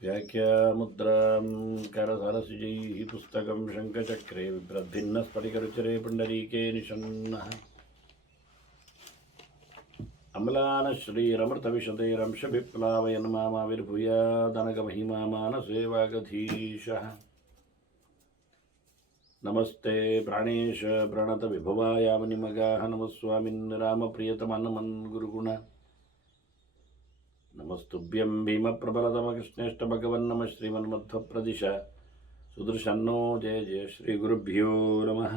व्याख्यामुद्रां करसरसिजैः पुस्तकं शङ्खचक्रे बिभ्रद्भिन्नस्फटिकरुचिरे पुण्डरीके निषण्णः अम्लानश्रीरमृतविशदैरंशभिप्लावयन् मामाविर्भूयादनगमहिमा मानसे वागधीशः नमस्ते प्राणेश प्रणतविभवायामनिमगाः नमस्वामिन् रामप्रियतमनमन् गुरुगुण नमस्तुभ्यं भीमप्रबलतमकृष्णेष्ट भगवन् नमः श्रीमन्मध्वप्रदिश सुदर्शन्नो जय जय श्रीगुरुभ्यो नमः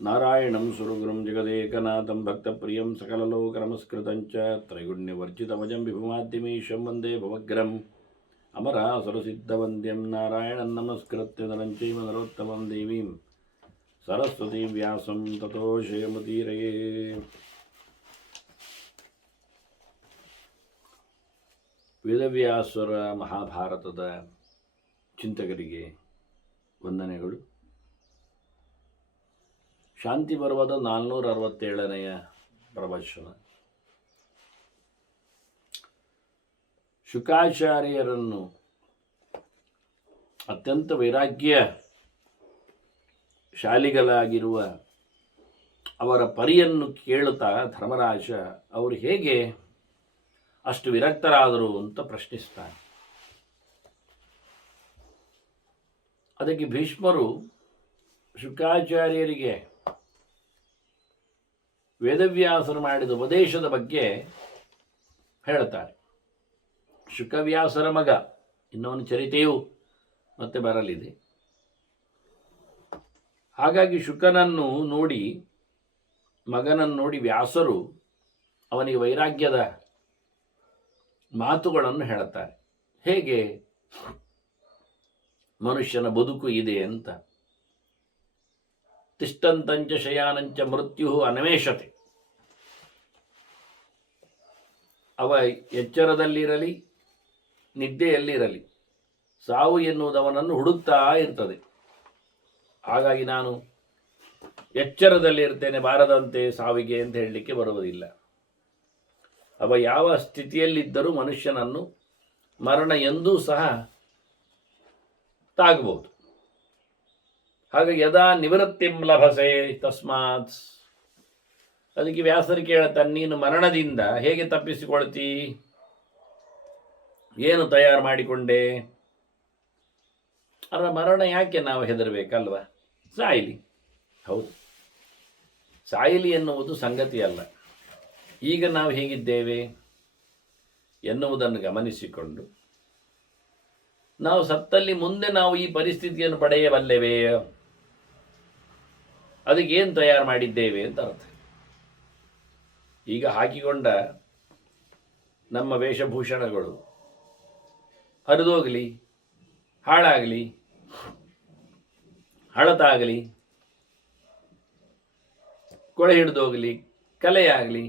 नारायणं सुरगुरुं जगदेकनाथं भक्तप्रियं सकललोकनमस्कृतं च त्रैगुण्यवर्जितमजं विभुमाद्यमीशं वन्दे भवग्रम् अमरासुरसिद्धवन्द्यं नारायणं नमस्कृत्य नरं चैव नरोत्तमं देवीं सरस्वतीं व्यासं ततो जयमुदीरये. ವೇದವ್ಯಾಸರ ಮಹಾಭಾರತದ ಚಿಂತಕರಿಗೆ ವಂದನೆಗಳು. ಶಾಂತಿ ಪರ್ವದ 467ನೆಯ ಪ್ರವಚನ. ಶುಕಾಚಾರ್ಯರನ್ನು ಅತ್ಯಂತ ವೈರಾಗ್ಯ ಶಾಲಿಗಳಾಗಿರುವ ಅವರ ಪರಿಯನ್ನು ಕೇಳುತ್ತಾ ಧರ್ಮರಾಜ ಅವರು ಹೇಗೆ ಅಷ್ಟು ವಿರಕ್ತರಾದರು ಅಂತ ಪ್ರಶ್ನಿಸ್ತಾನೆ. ಅದಕ್ಕೆ ಭೀಷ್ಮರು ಶುಕಾಚಾರ್ಯರಿಗೆ ವೇದವ್ಯಾಸರು ಮಾಡಿದ ಉಪದೇಶದ ಬಗ್ಗೆ ಹೇಳ್ತಾರೆ. ಶುಕವ್ಯಾಸರ ಮಗ, ಇನ್ನೊಂದು ಚರಿತೆಯೂ ಮತ್ತೆ ಬರಲಿದೆ. ಹಾಗಾಗಿ ಶುಕನನ್ನು ನೋಡಿ, ಮಗನನ್ನು ನೋಡಿ ವ್ಯಾಸರು ಅವನಿಗೆ ವೈರಾಗ್ಯದ ಮಾತುಗಳನ್ನು ಹೇಳುತ್ತಾರೆ. ಹೇಗೆ ಮನುಷ್ಯನ ಬದುಕು ಇದೆ ಅಂತ. ತಿಷ್ಟಂತಂಚ ಶಯಾನಂಚ ಮೃತ್ಯು ಅನ್ವೇಷತೆ. ಅವ ಎಚ್ಚರದಲ್ಲಿರಲಿ ನಿದ್ದೆಯಲ್ಲಿರಲಿ ಸಾವು ಎನ್ನುವುದವನನ್ನು ಹುಡುಕ್ತಾ ಇರ್ತದೆ. ಹಾಗಾಗಿ ನಾನು ಎಚ್ಚರದಲ್ಲಿರ್ತೇನೆ ಬಾರದಂತೆ ಸಾವಿಗೆ ಅಂತ ಹೇಳಲಿಕ್ಕೆ ಬರುವುದಿಲ್ಲ. ಅವ ಯಾವ ಸ್ಥಿತಿಯಲ್ಲಿದ್ದರೂ ಮನುಷ್ಯನನ್ನು ಮರಣ ಎಂದೂ ಸಹ ತಾಗಬಹುದು. ಹಾಗಾಗಿ ಯದಾ ನಿವೃತ್ತಿಂ ಲಭಸೆ ತಸ್ಮಾತ್. ಅದಕ್ಕೆ ವ್ಯಾಸರು ಕೇಳುತ್ತಾನೆ, ನೀನು ಮರಣದಿಂದ ಹೇಗೆ ತಪ್ಪಿಸಿಕೊಳ್ತೀ, ಏನು ತಯಾರು ಮಾಡಿಕೊಂಡೆ? ಅದರ ಮರಣ ಯಾಕೆ ನಾವು ಹೆದರಬೇಕಲ್ವ? ಸಾಯಲಿ. ಹೌದು, ಸಾಯಲಿ ಎನ್ನುವುದು ಸಂಗತಿ ಅಲ್ಲ. ಈಗ ನಾವು ಹೇಗಿದ್ದೇವೆ ಎನ್ನುವುದನ್ನು ಗಮನಿಸಿಕೊಂಡು ನಾವು ಸತ್ತಲ್ಲಿ ಮುಂದೆ ನಾವು ಈ ಪರಿಸ್ಥಿತಿಯನ್ನು ಪಡೆಯಬಲ್ಲೆವೇ, ಅದಕ್ಕೇನು ತಯಾರು ಮಾಡಿದ್ದೇವೆ ಅಂತ ಅರ್ಥ. ಈಗ ಹಾಕಿಕೊಂಡ ನಮ್ಮ ವೇಷಭೂಷಣಗಳು ಹರಿದೋಗಲಿ, ಹಾಳಾಗಲಿ, ಹಳತಾಗಲಿ, ಕೊಳೆ ಹಿಡಿದೋಗಲಿ, ಕಲೆಯಾಗಲಿ,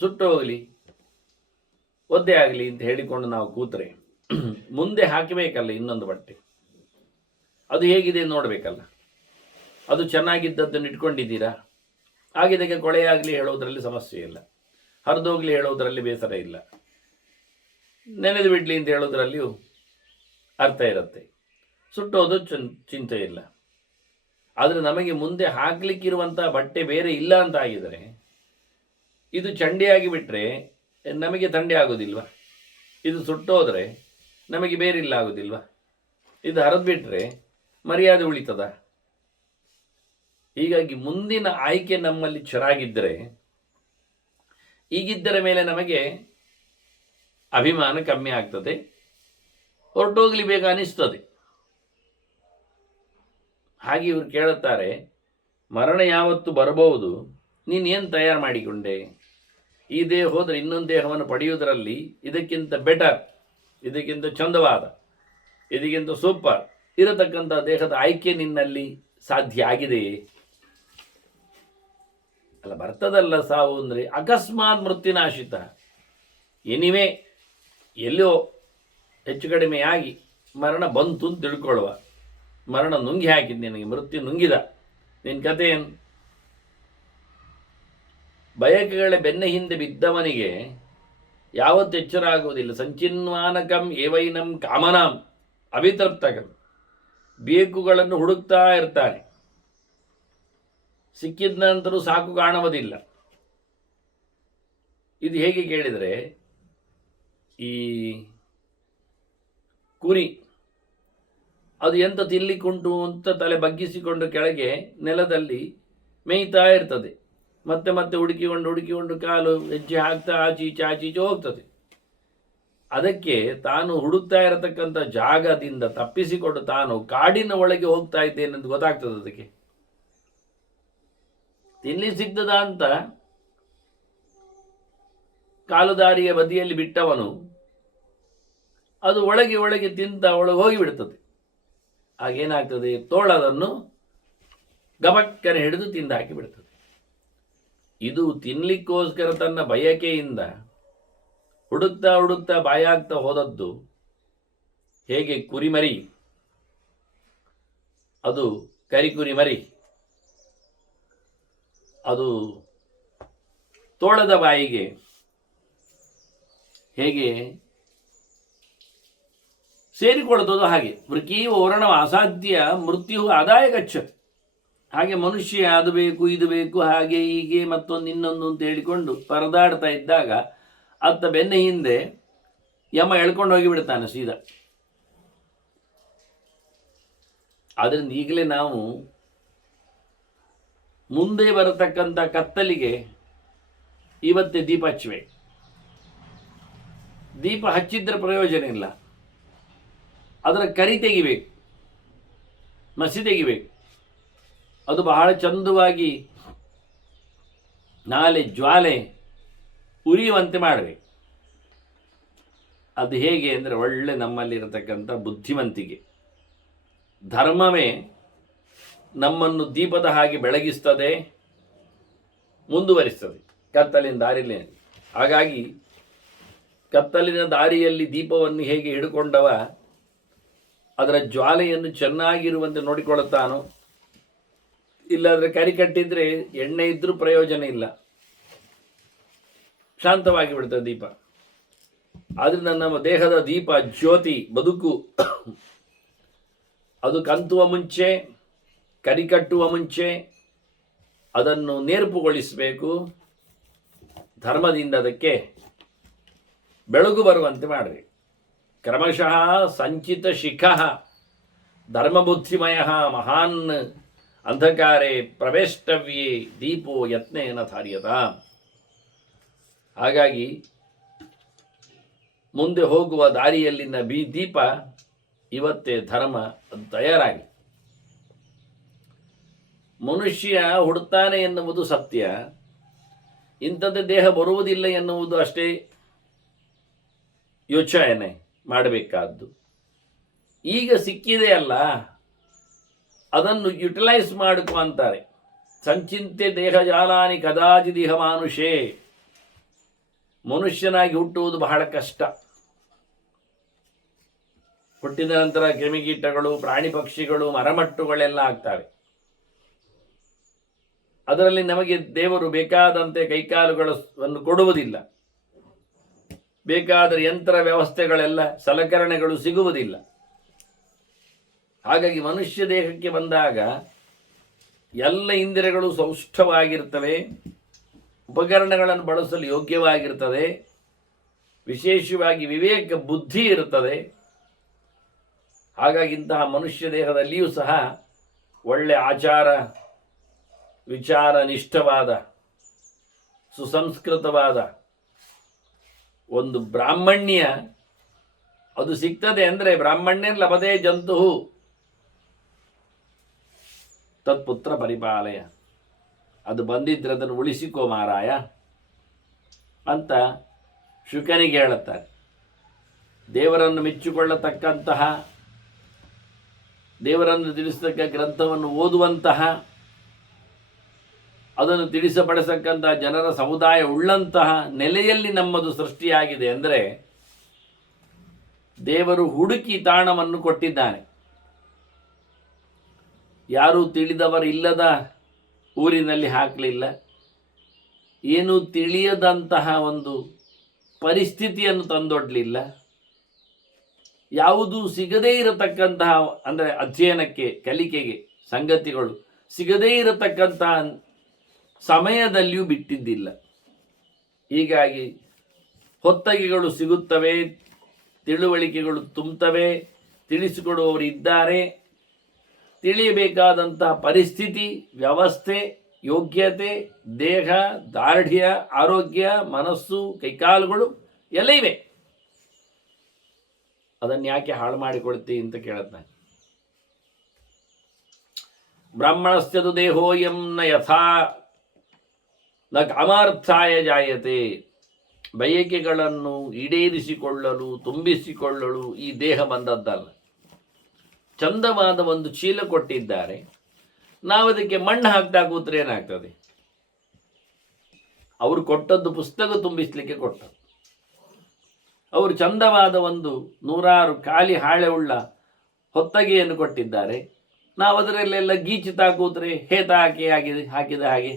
ಸುಟ್ಟೋಗಲಿ, ಒದ್ದೆ ಆಗಲಿ ಅಂತ ಹೇಳಿಕೊಂಡು ನಾವು ಕೂತ್ರೆ ಮುಂದೆ ಹಾಕಬೇಕಲ್ಲ ಇನ್ನೊಂದು ಬಟ್ಟೆ. ಅದು ಹೇಗಿದೆ ನೋಡಬೇಕಲ್ಲ. ಅದು ಚೆನ್ನಾಗಿದ್ದದ್ದನ್ನು ಇಟ್ಕೊಂಡಿದ್ದೀರಾ, ಆಗಿದ್ದಕ್ಕೆ ಕೊಳೆಯಾಗಲಿ ಹೇಳೋದ್ರಲ್ಲಿ ಸಮಸ್ಯೆ ಇಲ್ಲ, ಹರಿದೋಗಲಿ ಹೇಳೋದ್ರಲ್ಲಿ ಬೇಸರ ಇಲ್ಲ, ನೆನೆದು ಬಿಡಲಿ ಅಂತ ಹೇಳೋದ್ರಲ್ಲಿಯೂ ಅರ್ಥ ಇರುತ್ತೆ. ಸುಟ್ಟೋದು ಚಿಂತೆ ಇಲ್ಲ. ಆದರೆ ನಮಗೆ ಮುಂದೆ ಹಾಕಲಿಕ್ಕಿರುವಂಥ ಬಟ್ಟೆ ಬೇರೆ ಇಲ್ಲ ಅಂತ ಆಗಿದರೆ, ಇದು ಚಂಡಿಯಾಗಿ ಬಿಟ್ಟರೆ ನಮಗೆ ಥಂಡಿ ಆಗೋದಿಲ್ವ? ಇದು ಸುಟ್ಟೋದ್ರೆ ನಮಗೆ ಬೇರಿಲ್ಲ ಆಗೋದಿಲ್ವ? ಇದು ಹರಿದು ಬಿಟ್ಟರೆ ಮರ್ಯಾದೆ ಉಳಿತದ? ಹೀಗಾಗಿ ಮುಂದಿನ ಆಯ್ಕೆ ನಮ್ಮಲ್ಲಿ ಚೆನ್ನಾಗಿದ್ದರೆ, ಈಗಿದ್ದರ ಮೇಲೆ ನಮಗೆ ಅಭಿಮಾನ ಕಮ್ಮಿ ಆಗ್ತದೆ, ಹೊರಟೋಗ್ಲಿ ಬೇಗ ಅನಿಸ್ತದೆ. ಹಾಗೆ ಇವರು ಕೇಳುತ್ತಾರೆ, ಮರಣ ಯಾವತ್ತು ಬರಬಹುದು, ನೀನೇನು ತಯಾರು ಮಾಡಿಕೊಂಡೆ? ಈ ದೇಹ ಹೋದರೆ ಇನ್ನೊಂದು ದೇಹವನ್ನು ಪಡೆಯುವುದರಲ್ಲಿ ಇದಕ್ಕಿಂತ ಬೆಟರ್, ಇದಕ್ಕಿಂತ ಚಂದವಾದ, ಇದಕ್ಕಿಂತ ಸೂಪರ್ ಇರತಕ್ಕಂಥ ದೇಹದ ಆಯ್ಕೆ ನಿನ್ನಲ್ಲಿ ಸಾಧ್ಯ ಆಗಿದೆಯೇ? ಅಲ್ಲ, ಬರ್ತದಲ್ಲ ಸಾವು ಅಂದರೆ ಅಕಸ್ಮಾತ್ ಮೃತ್ಯುನಾಶಿತ. ಎನಿವೇ ಎಲ್ಲೋ ಹೆಚ್ಚು ಕಡಿಮೆಯಾಗಿ ಮರಣ ಬಂತು ಅಂತ ತಿಳ್ಕೊಳ್ಳುವ. ಮರಣ ನುಂಗಿ ಹಾಕಿದ್ದು ನಿನಗೆ, ಮೃತ್ಯು ನುಂಗಿದ, ನಿನ್ನ ಕಥೆ ಏನು? ಬಯಕೆಗಳ ಬೆನ್ನ ಹಿಂದೆ ಬಿದ್ದವನಿಗೆ ಯಾವತ್ತು ಎಚ್ಚರ ಆಗುವುದಿಲ್ಲ. ಸಂಚಿನ್ವಾನಕಂ ಏವೈನಂ ಕಾಮನಾಂ ಅವಿತೃಪ್ತಕಂ, ಬೇಕುಗಳನ್ನು ಹುಡುಕ್ತಾ ಇರ್ತಾನೆ. ಸಿಕ್ಕಿದ ನಂತರ ಸಾಕು ಕಾಣುವುದಿಲ್ಲ. ಇದು ಹೇಗೆ ಕೇಳಿದರೆ, ಈ ಕುರಿ ಅದು ಎಂತ ತಿನ್ಲಿಕ್ಕುಂಟು ಅಂತ ತಲೆ ಬಗ್ಗಿಸಿಕೊಂಡು ಕೆಳಗೆ ನೆಲದಲ್ಲಿ ಮೇಯ್ತಾ ಇರ್ತದೆ. ಮತ್ತೆ ಮತ್ತೆ ಹುಡುಕಿಕೊಂಡು ಕಾಲು ಹೆಜ್ಜೆ ಹಾಕ್ತಾ ಆಚೀಚೆ ಹೋಗ್ತದೆ. ಅದಕ್ಕೆ ತಾನು ಹುಡುಕ್ತಾ ಇರತಕ್ಕಂಥ ಜಾಗದಿಂದ ತಪ್ಪಿಸಿಕೊಂಡು ತಾನು ಕಾಡಿನ ಒಳಗೆ ಹೋಗ್ತಾ ಇದ್ದೇನೆಂದು ಗೊತ್ತಾಗ್ತದೆ. ಅದಕ್ಕೆ ತಿನ್ಲಿ ಸಿಗ್ತದ ಅಂತ ಕಾಲುದಾರಿಯ ಬದಿಯಲ್ಲಿ ಬಿಟ್ಟವನು ಅದು ಒಳಗೆ ತಿಂತ ಒಳಗೆ ಹೋಗಿಬಿಡ್ತದೆ. ಆಗೇನಾಗ್ತದೆ, ತೋಳದನ್ನು ಗಬಕ್ಕನೆ ಹಿಡಿದು ತಿಂದಾಕಿ ಬಿಡ್ತದೆ. ಇದು ತಿನ್ಲಿಕ್ಕೋಸ್ಕರ ತನ್ನ ಬಯಕೆಯಿಂದ ಹುಡುಕ್ತಾ ಬಾಯಾಗ್ತಾ ಹೋದದ್ದು ಹೇಗೆ ಕುರಿಮರಿ, ಅದು ಕರಿಕುರಿಮರಿ, ಅದು ತೋಳದ ಬಾಯಿಗೆ ಹೇಗೆ ಸೇರಿಕೊಳ್ಳುತ್ತದೋ ಹಾಗೆ ವೃಕೀವ ವರ್ಣವ ಅಸಾಧ್ಯ ಮೃತ್ಯು ಆದಾಯ ಗಚ್ಚತಿ. ಹಾಗೆ ಮನುಷ್ಯ ಅದು ಬೇಕು ಇದು ಬೇಕು ಹಾಗೆ ಹೀಗೆ ಮತ್ತೊಂದು ಇನ್ನೊಂದು ಅಂತ ಹೇಳಿಕೊಂಡು ಪರದಾಡ್ತಾ ಇದ್ದಾಗ ಅತ್ತ ಬೆನ್ನ ಹಿಂದೆ ಯಮ ಎಳ್ಕೊಂಡು ಹೋಗಿಬಿಡ್ತಾನೆ ಸೀದಾ. ಆದ್ರಿಂದ ಈಗಲೇ ನಾವು ಮುಂದೆ ಬರತಕ್ಕಂಥ ಕತ್ತಲಿಗೆ ಇವತ್ತೇ ದೀಪ ಹಚ್ಚಬೇಕು. ದೀಪ ಹಚ್ಚಿದ್ರೆ ಪ್ರಯೋಜನ ಇಲ್ಲ, ಅದರ ಕರಿ ತೆಗಿಬೇಕು, ಮಸಿ ತೆಗಿಬೇಕು. ಅದು ಬಹಳ ಚಂದವಾಗಿ ನಾಳೆ ಜ್ವಾಲೆ ಉರಿಯುವಂತೆ ಮಾಡಬೇಕು. ಅದು ಹೇಗೆ ಅಂದರೆ ಒಳ್ಳೆ ನಮ್ಮಲ್ಲಿರತಕ್ಕಂಥ ಬುದ್ಧಿವಂತಿಕೆ, ಧರ್ಮವೇ ನಮ್ಮನ್ನು ದೀಪದ ಹಾಗೆ ಬೆಳಗಿಸ್ತದೆ, ಮುಂದುವರಿಸ್ತದೆ ಕತ್ತಲಿನ ದಾರಿಯಲ್ಲಿ. ಹಾಗಾಗಿ ಕತ್ತಲಿನ ದಾರಿಯಲ್ಲಿ ದೀಪವನ್ನು ಹೇಗೆ ಹಿಡ್ಕೊಂಡವ ಅದರ ಜ್ವಾಲೆಯನ್ನು ಚೆನ್ನಾಗಿರುವಂತೆ ನೋಡಿಕೊಳ್ಳುತ್ತಾನೋ, ಇಲ್ಲಾದರೆ ಕರಿ ಕಟ್ಟಿದ್ರೆ ಎಣ್ಣೆ ಇದ್ರೂ ಪ್ರಯೋಜನ ಇಲ್ಲ, ಶಾಂತವಾಗಿ ಬಿಡ್ತದೆ ದೀಪ. ಆದ್ದರಿಂದ ನಮ್ಮ ದೇಹದ ದೀಪ ಜ್ಯೋತಿ ಬದುಕು ಅದು ಕಂತುವ ಮುಂಚೆ, ಕರಿ ಕಟ್ಟುವ ಮುಂಚೆ ಅದನ್ನು ನೇರ್ಪುಗೊಳಿಸಬೇಕು. ಧರ್ಮದಿಂದ ಅದಕ್ಕೆ ಬೆಳಗು ಬರುವಂತೆ ಮಾಡಬೇಕು. ಕ್ರಮಶಃ ಸಂಚಿತ ಶಿಖಃ ಧರ್ಮಬುದ್ಧಿಮಯ ಮಹಾನ್ ಅಂಧಕಾರೇ ಪ್ರವೇಷ್ಟವ್ಯೇ ದೀಪೋ ಯತ್ನೇನ ಧಾರ್ಯತ. ಹಾಗಾಗಿ ಮುಂದೆ ಹೋಗುವ ದಾರಿಯಲ್ಲಿನ ದೀಪ ಇವತ್ತೇ ಧರ್ಮ ಅದು ತಯಾರಾಗಿ. ಮನುಷ್ಯ ಹುಡುಕ್ತಾನೆ ಎನ್ನುವುದು ಸತ್ಯ, ಇಂಥದ್ದೇ ದೇಹ ಬರುವುದಿಲ್ಲ ಎನ್ನುವುದು ಅಷ್ಟೇ ಯೋಚನೆ ಮಾಡಬೇಕಾದ್ದು. ಈಗ ಸಿಕ್ಕಿದೆ ಅಲ್ಲ, ಅದನ್ನು ಯುಟಿಲೈಸ್ ಮಾಡಿಕೊ ಅಂತಾರೆ. ಸಂಚಿಂತೆ ದೇಹ ಜಾಲಾನಿ ಕದಾಚಿದಿಹ ಮಾನುಷೇ. ಮನುಷ್ಯನಾಗಿ ಹುಟ್ಟುವುದು ಬಹಳ ಕಷ್ಟ. ಹುಟ್ಟಿದ ನಂತರ ಕ್ರಿಮಿಕೀಟಗಳು, ಪ್ರಾಣಿ ಪಕ್ಷಿಗಳು, ಮರಮಟ್ಟುಗಳೆಲ್ಲ ಆಗ್ತವೆ. ಅದರಲ್ಲಿ ನಮಗೆ ದೇವರು ಬೇಕಾದಂತೆ ಕೈಕಾಲುಗಳನ್ನು ಕೊಡುವುದಿಲ್ಲ, ಬೇಕಾದ ಯಂತ್ರ ವ್ಯವಸ್ಥೆಗಳೆಲ್ಲ ಸಲಕರಣೆಗಳು ಸಿಗುವುದಿಲ್ಲ. ಹಾಗಾಗಿ ಮನುಷ್ಯ ದೇಹಕ್ಕೆ ಬಂದಾಗ ಎಲ್ಲ ಇಂದ್ರಿಯಗಳು ಸೌಷ್ಠವಾಗಿರ್ತವೆ, ಉಪಕರಣಗಳನ್ನು ಬಳಸಲು ಯೋಗ್ಯವಾಗಿರ್ತದೆ, ವಿಶೇಷವಾಗಿ ವಿವೇಕ ಬುದ್ಧಿ ಇರುತ್ತದೆ. ಹಾಗಾಗಿ ಇಂತಹ ಮನುಷ್ಯ ದೇಹದಲ್ಲಿಯೂ ಸಹ ಒಳ್ಳೆ ಆಚಾರ ವಿಚಾರ ನಿಷ್ಠವಾದ ಸುಸಂಸ್ಕೃತವಾದ ಒಂದು ಬ್ರಾಹ್ಮಣ್ಯ ಅದು ಸಿಗ್ತದೆ. ಅಂದರೆ ಬ್ರಾಹ್ಮಣ್ಯ ಲಭತೆ ಜಂತು ತತ್ಪುತ್ರ ಪರಿಪಾಲಯ. ಅದು ಬಂದಿದ್ರೆ ಅದನ್ನು ಉಳಿಸಿಕೋ ಮಾರಾಯ ಅಂತ ಶುಕನಿಗೆ ಹೇಳುತ್ತಾರೆ. ದೇವರನ್ನು ಮೆಚ್ಚಿಕೊಳ್ಳತಕ್ಕಂತಹ, ದೇವರನ್ನು ತಿಳಿಸತಕ್ಕ ಗ್ರಂಥವನ್ನು ಓದುವಂತಹ, ಅದನ್ನು ತಿಳಿಸಪಡಿಸತಕ್ಕಂತಹ ಜನರ ಸಮುದಾಯ ಉಳ್ಳಂತಹ ನೆಲೆಯಲ್ಲಿ ನಮ್ಮದು ಸೃಷ್ಟಿಯಾಗಿದೆ. ಅಂದರೆ ದೇವರು ಹುಡುಕಿ ತಾಣವನ್ನು ಕೊಟ್ಟಿದ್ದಾನೆ. ಯಾರೂ ತಿಳಿದವರಿಲ್ಲದ ಊರಿನಲ್ಲಿ ಹಾಕಲಿಲ್ಲ, ಏನು ತಿಳಿಯದಂತಹ ಒಂದು ಪರಿಸ್ಥಿತಿಯನ್ನು ತಂದೊಡ್ಲಿಲ್ಲ. ಯಾವುದು ಸಿಗದೇ ಇರತಕ್ಕಂತಹ ಅಂದರೆ ಅಧ್ಯಯನಕ್ಕೆ ಕಲಿಕೆಗೆ ಸಂಗತಿಗಳು ಸಿಗದೇ ಇರತಕ್ಕಂತಹ ಸಮಯದಲ್ಲಿಯೂ ಬಿಟ್ಟಿದ್ದಿಲ್ಲ. ಹೀಗಾಗಿ ಹೊತ್ತಗೆಗಳು ಸಿಗುತ್ತವೆ, ತಿಳುವಳಿಕೆಗಳು ತುಂಬುತ್ತವೆ, ತಿಳಿಸಿಕೊಡುವವರು ಇದ್ದಾರೆ. ತಿಳಿಯಬೇಕಾದಂತಹ ಪರಿಸ್ಥಿತಿ, ವ್ಯವಸ್ಥೆ, ಯೋಗ್ಯತೆ, ದೇಹ, ದಾರ್ಢ್ಯ, ಆರೋಗ್ಯ, ಮನಸ್ಸು, ಕೈಕಾಲುಗಳು ಎಲ್ಲ ಇವೆ. ಅದನ್ನು ಯಾಕೆ ಹಾಳು ಮಾಡಿಕೊಳ್ತಿ ಅಂತ ಕೇಳುತ್ತಾನೆ. ಬ್ರಾಹ್ಮಣಸ್ಯದು ದೇಹೋಯಂ ನ ಯಥಾ ನ ಕಾಮಾರ್ಥಾಯ ಜಾಯತೆ. ಬಯಕೆಗಳನ್ನು ಈಡೇರಿಸಿಕೊಳ್ಳಲು, ತುಂಬಿಸಿಕೊಳ್ಳಲು ಈ ದೇಹ ಬಂದದ್ದಲ್ಲ. ಚಂದವಾದ ಒಂದು ಚೀಲ ಕೊಟ್ಟಿದ್ದಾರೆ, ನಾವು ಅದಕ್ಕೆ ಮಣ್ಣು ಹಾಕ್ತಾ ಕೂತ್ರೆ ಏನಾಗ್ತದೆ? ಅವರು ಕೊಟ್ಟದ್ದು ಪುಸ್ತಕ ತುಂಬಿಸ್ಲಿಕ್ಕೆ ಕೊಟ್ಟದ್ದು. ಅವರು ಚಂದವಾದ ಒಂದು 100 ಖಾಲಿ ಹಾಳೆ ಉಳ್ಳ ಹೊತ್ತಗೆಯನ್ನು ಕೊಟ್ಟಿದ್ದಾರೆ, ನಾವು ಅದರಲ್ಲೆಲ್ಲ ಗೀಚುತ್ತಾ ಕೂತ್ರೆ ಹೇತ ಹಾಕಿದ ಹಾಗೆ.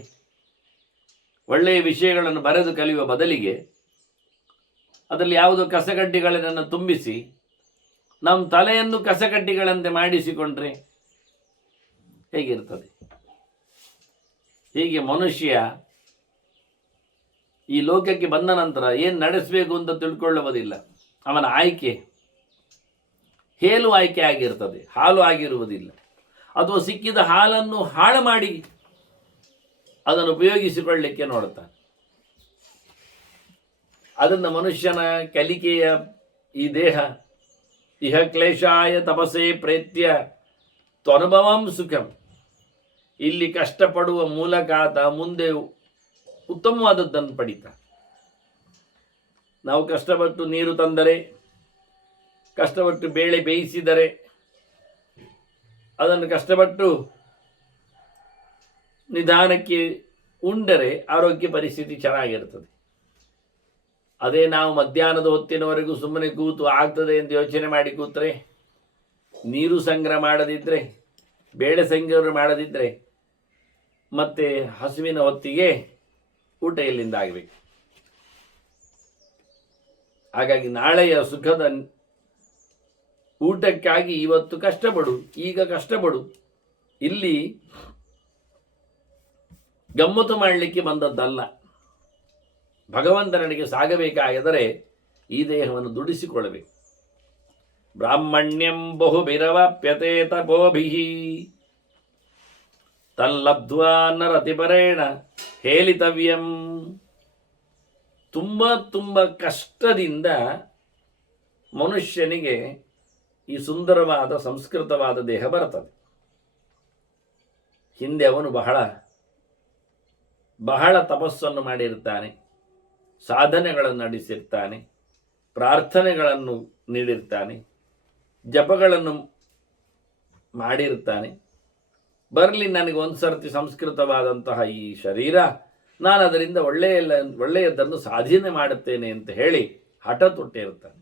ಒಳ್ಳೆಯ ವಿಷಯಗಳನ್ನು ಬರೆದು ಕಲಿಯುವ ಬದಲಿಗೆ ಅದರಲ್ಲಿ ಯಾವುದೋ ಕಸಗಡ್ಡಿಗಳನ್ನು ತುಂಬಿಸಿ ನಮ್ಮ ತಲೆಯನ್ನು ಕಸಗಡ್ಡಿಗಳಂತೆ ಮಾಡಿಸಿಕೊಂಡ್ರೆ ಹೇಗಿರ್ತದೆ? ಹೀಗೆ ಮನುಷ್ಯ ಈ ಲೋಕಕ್ಕೆ ಬಂದ ನಂತರ ಏನು ನಡೆಸಬೇಕು ಅಂತ ತಿಳ್ಕೊಳ್ಳುವುದಿಲ್ಲ. ಅವನ ಆಯ್ಕೆ ಹೇಲು ಆಯ್ಕೆ ಆಗಿರ್ತದೆ, ಹಾಲು ಆಗಿರುವುದಿಲ್ಲ. ಅಥವಾ ಸಿಕ್ಕಿದ ಹಾಲನ್ನು ಹಾಳು ಮಾಡಿ ಅದನ್ನು ಉಪಯೋಗಿಸಿಕೊಳ್ಳಲಿಕ್ಕೆ ನೋಡ್ತಾನೆ. ಅದನ್ನು ಮನುಷ್ಯನ ಕಲಿಕೆಯ ಈ ದೇಹ ಇಹ ಕ್ಲೇಶಾಯ ತಪಸೆ ಪ್ರೇತ್ಯ ತ್ವನುಭವಂ ಸುಖಂ. ಇಲ್ಲಿ ಕಷ್ಟಪಡುವ ಮೂಲಕ ಆತ ಮುಂದೆ ಉತ್ತಮವಾದದ್ದನ್ನು ಪಡಿತಾ. ನಾವು ಕಷ್ಟಪಟ್ಟು ನೀರು ತಂದರೆ, ಕಷ್ಟಪಟ್ಟು ಬೇಳೆ ಬೇಯಿಸಿದರೆ, ಅದನ್ನು ಕಷ್ಟಪಟ್ಟು ನಿಧಾನಕ್ಕೆ ಉಂಡರೆ ಆರೋಗ್ಯ ಪರಿಸ್ಥಿತಿ ಚೆನ್ನಾಗಿರ್ತದೆ. ಅದೇ ನಾವು ಮಧ್ಯಾಹ್ನದ ಹೊತ್ತಿನವರೆಗೂ ಸುಮ್ಮನೆ ಕೂತು ಆಗ್ತದೆ ಎಂದು ಯೋಚನೆ ಮಾಡಿ ಕೂತ್ರೆ, ನೀರು ಸಂಗ್ರಹ ಮಾಡದಿದ್ದರೆ, ಬೇಳೆ ಸಂಗ್ರಹ ಮಾಡದಿದ್ದರೆ ಮತ್ತೆ ಹಸುವಿನ ಹೊತ್ತಿಗೆ ಊಟ ಎಲ್ಲಿಂದ ಆಗಬೇಕು? ಹಾಗಾಗಿ ನಾಳೆಯ ಸುಖದ ಊಟಕ್ಕಾಗಿ ಇವತ್ತು ಕಷ್ಟಪಡು, ಈಗ ಕಷ್ಟಪಡು. ಇಲ್ಲಿ ಗಮ್ಮತ್ತು ಮಾಡಲಿಕ್ಕೆ ಬಂದದ್ದಲ್ಲ. ಭಗವಂತನಿಗೆ ಸಾಗಬೇಕಾದರೆ ಈ ದೇಹವನ್ನು ದುಡಿಸಿಕೊಳ್ಳಬೇಕು. ಬ್ರಾಹ್ಮಣ್ಯಂ ಬಹುಭಿರವಾಪ್ಯತೆ ತಪೋಭಿಃ ತಲ್ಲಬ್ಧ್ವಾ ನರತಿಪರೇಣ ಹೇಲಿತವ್ಯಂ. ತುಂಬ ಕಷ್ಟದಿಂದ ಮನುಷ್ಯನಿಗೆ ಈ ಸುಂದರವಾದ ಸಂಸ್ಕೃತವಾದ ದೇಹ ಬರ್ತದೆ. ಹಿಂದೆ ಅವನು ಬಹಳ ತಪಸ್ಸನ್ನು ಮಾಡಿರ್ತಾನೆ, ಸಾಧನೆಗಳನ್ನು ನಡೆಸಿರ್ತಾನೆ, ಪ್ರಾರ್ಥನೆಗಳನ್ನು ನೀಡಿರ್ತಾನೆ, ಜಪಗಳನ್ನು ಮಾಡಿರ್ತಾನೆ. ಬರಲಿ ನನಗೆ ಒಂದು ಸರ್ತಿ ಸಂಸ್ಕೃತವಾದಂತಹ ಈ ಶರೀರ, ನಾನು ಅದರಿಂದ ಒಳ್ಳೆಯದನ್ನು ಸಾಧನೆ ಮಾಡುತ್ತೇನೆ ಅಂತ ಹೇಳಿ ಹಠ ತೊಟ್ಟಿರ್ತಾನೆ.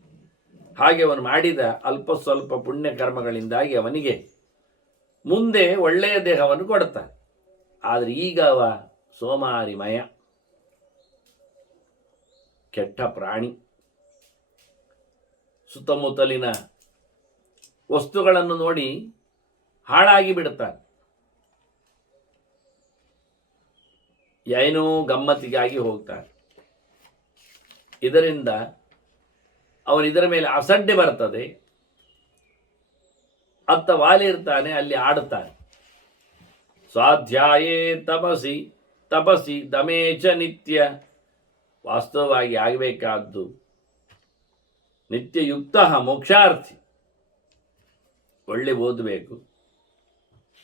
ಹಾಗೆ ಅವನು ಮಾಡಿದ ಅಲ್ಪ ಸ್ವಲ್ಪ ಪುಣ್ಯ ಕರ್ಮಗಳಿಂದಾಗಿ ಅವನಿಗೆ ಮುಂದೆ ಒಳ್ಳೆಯ ದೇಹವನ್ನು ಕೊಡ್ತಾನೆ. ಆದರೆ ಈಗ ಅವ ಸೋಮಾರಿಮಯ, ಕೆಟ್ಟ ಪ್ರಾಣಿ. ಸುತ್ತಮುತ್ತಲಿನ ವಸ್ತುಗಳನ್ನು ನೋಡಿ ಹಾಳಾಗಿ ಬಿಡುತ್ತಾನೆ. ಏನೋ ಗಮ್ಮತ್ತಿಗಾಗಿ ಹೋಗ್ತಾನೆ. ಇದರಿಂದ ಅವನು ಇದರ ಮೇಲೆ ಅಸಡ್ಡೆ ಬರ್ತದೆ. ಅತ್ತ ವಾಲಿರ್ತಾನೆ, ಅಲ್ಲಿ ಆಡುತ್ತಾನೆ. ಸ್ವಾಧ್ಯಾಯೇ ತಪಸಿ ದಮೇಚ ನಿತ್ಯ. ವಾಸ್ತವವಾಗಿ ಆಗಬೇಕಾದ್ದು ನಿತ್ಯಯುಕ್ತ ಮೋಕ್ಷಾರ್ಥಿ. ಒಳ್ಳೆ ಓದಬೇಕು,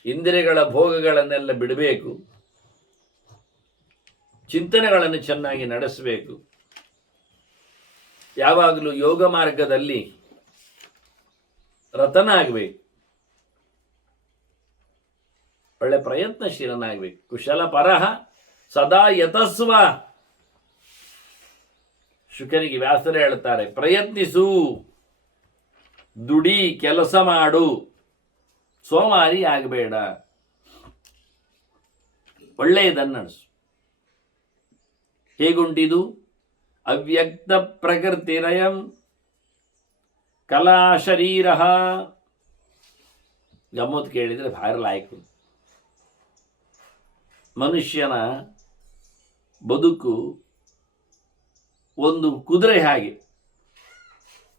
ಇಂದ್ರಿಯಗಳ ಭೋಗಗಳನ್ನೆಲ್ಲ ಬಿಡಬೇಕು, ಚಿಂತನೆಗಳನ್ನು ಚೆನ್ನಾಗಿ ನಡೆಸಬೇಕು. ಯಾವಾಗಲೂ ಯೋಗ ಮಾರ್ಗದಲ್ಲಿ ರತನಾಗಬೇಕು, ಒಳ್ಳೆ ಪ್ರಯತ್ನಶೀಲನಾಗಬೇಕು. ಕುಶಲ ಪರಹ ಸದಾ ಯತಸ್ವ. ಶುಕನಿಗೆ ವ್ಯಾಸರೇ ಹೇಳ್ತಾರೆ, ಪ್ರಯತ್ನಿಸು, ದುಡಿ, ಕೆಲಸ ಮಾಡು, ಸೋಮಾರಿ ಆಗಬೇಡ, ಒಳ್ಳೆಯದನ್ನು ನಡೆಸು. ಹೇಗುಂಟಿದು? ಅವ್ಯಕ್ತ ಪ್ರಕೃತಿರಯಂ ಕಲಾ ಶರೀರ. ಗಮ್ಮತ್ತು ಕೇಳಿದರೆ ಭಾರಿ ಲಾಯ್ಕು. ಮನುಷ್ಯನ ಬದುಕು ಒಂದು ಕುದುರೆ ಹಾಗೆ.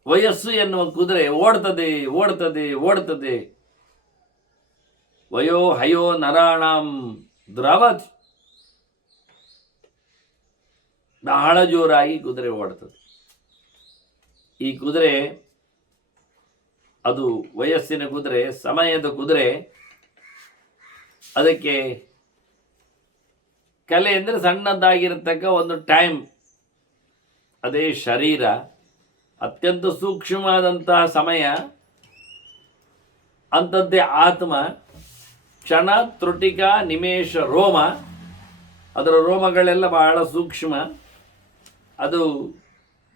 ವಯಸ್ಸು ಎನ್ನುವ ಕುದುರೆ ಓಡ್ತದೆ ಓಡ್ತದೆ ಓಡ್ತದೆ. ವಯೋ ಹಯೋ ನರಾಣಾಂ ದ್ರವತ್. ಬಹಳ ಜೋರಾಗಿ ಕುದುರೆ ಓಡ್ತದೆ. ಈ ಕುದುರೆ ಅದು ವಯಸ್ಸಿನ ಕುದುರೆ, ಸಮಯದ ಕುದುರೆ. ಅದಕ್ಕೆ ಕಲೆ ಅಂದರೆ ಸಣ್ಣದಾಗಿರತಕ್ಕ ಒಂದು ಟೈಮ್. ಅದೇ ಶರೀರ ಅತ್ಯಂತ ಸೂಕ್ಷ್ಮವಾದಂತಹ ಸಮಯ. ಅಂಥದ್ದೇ ಆತ್ಮ. ಕ್ಷಣ ತ್ರುಟಿಕ ನಿಮೇಷ ರೋಮ. ಅದರ ರೋಮಗಳೆಲ್ಲ ಬಹಳ ಸೂಕ್ಷ್ಮ. ಅದು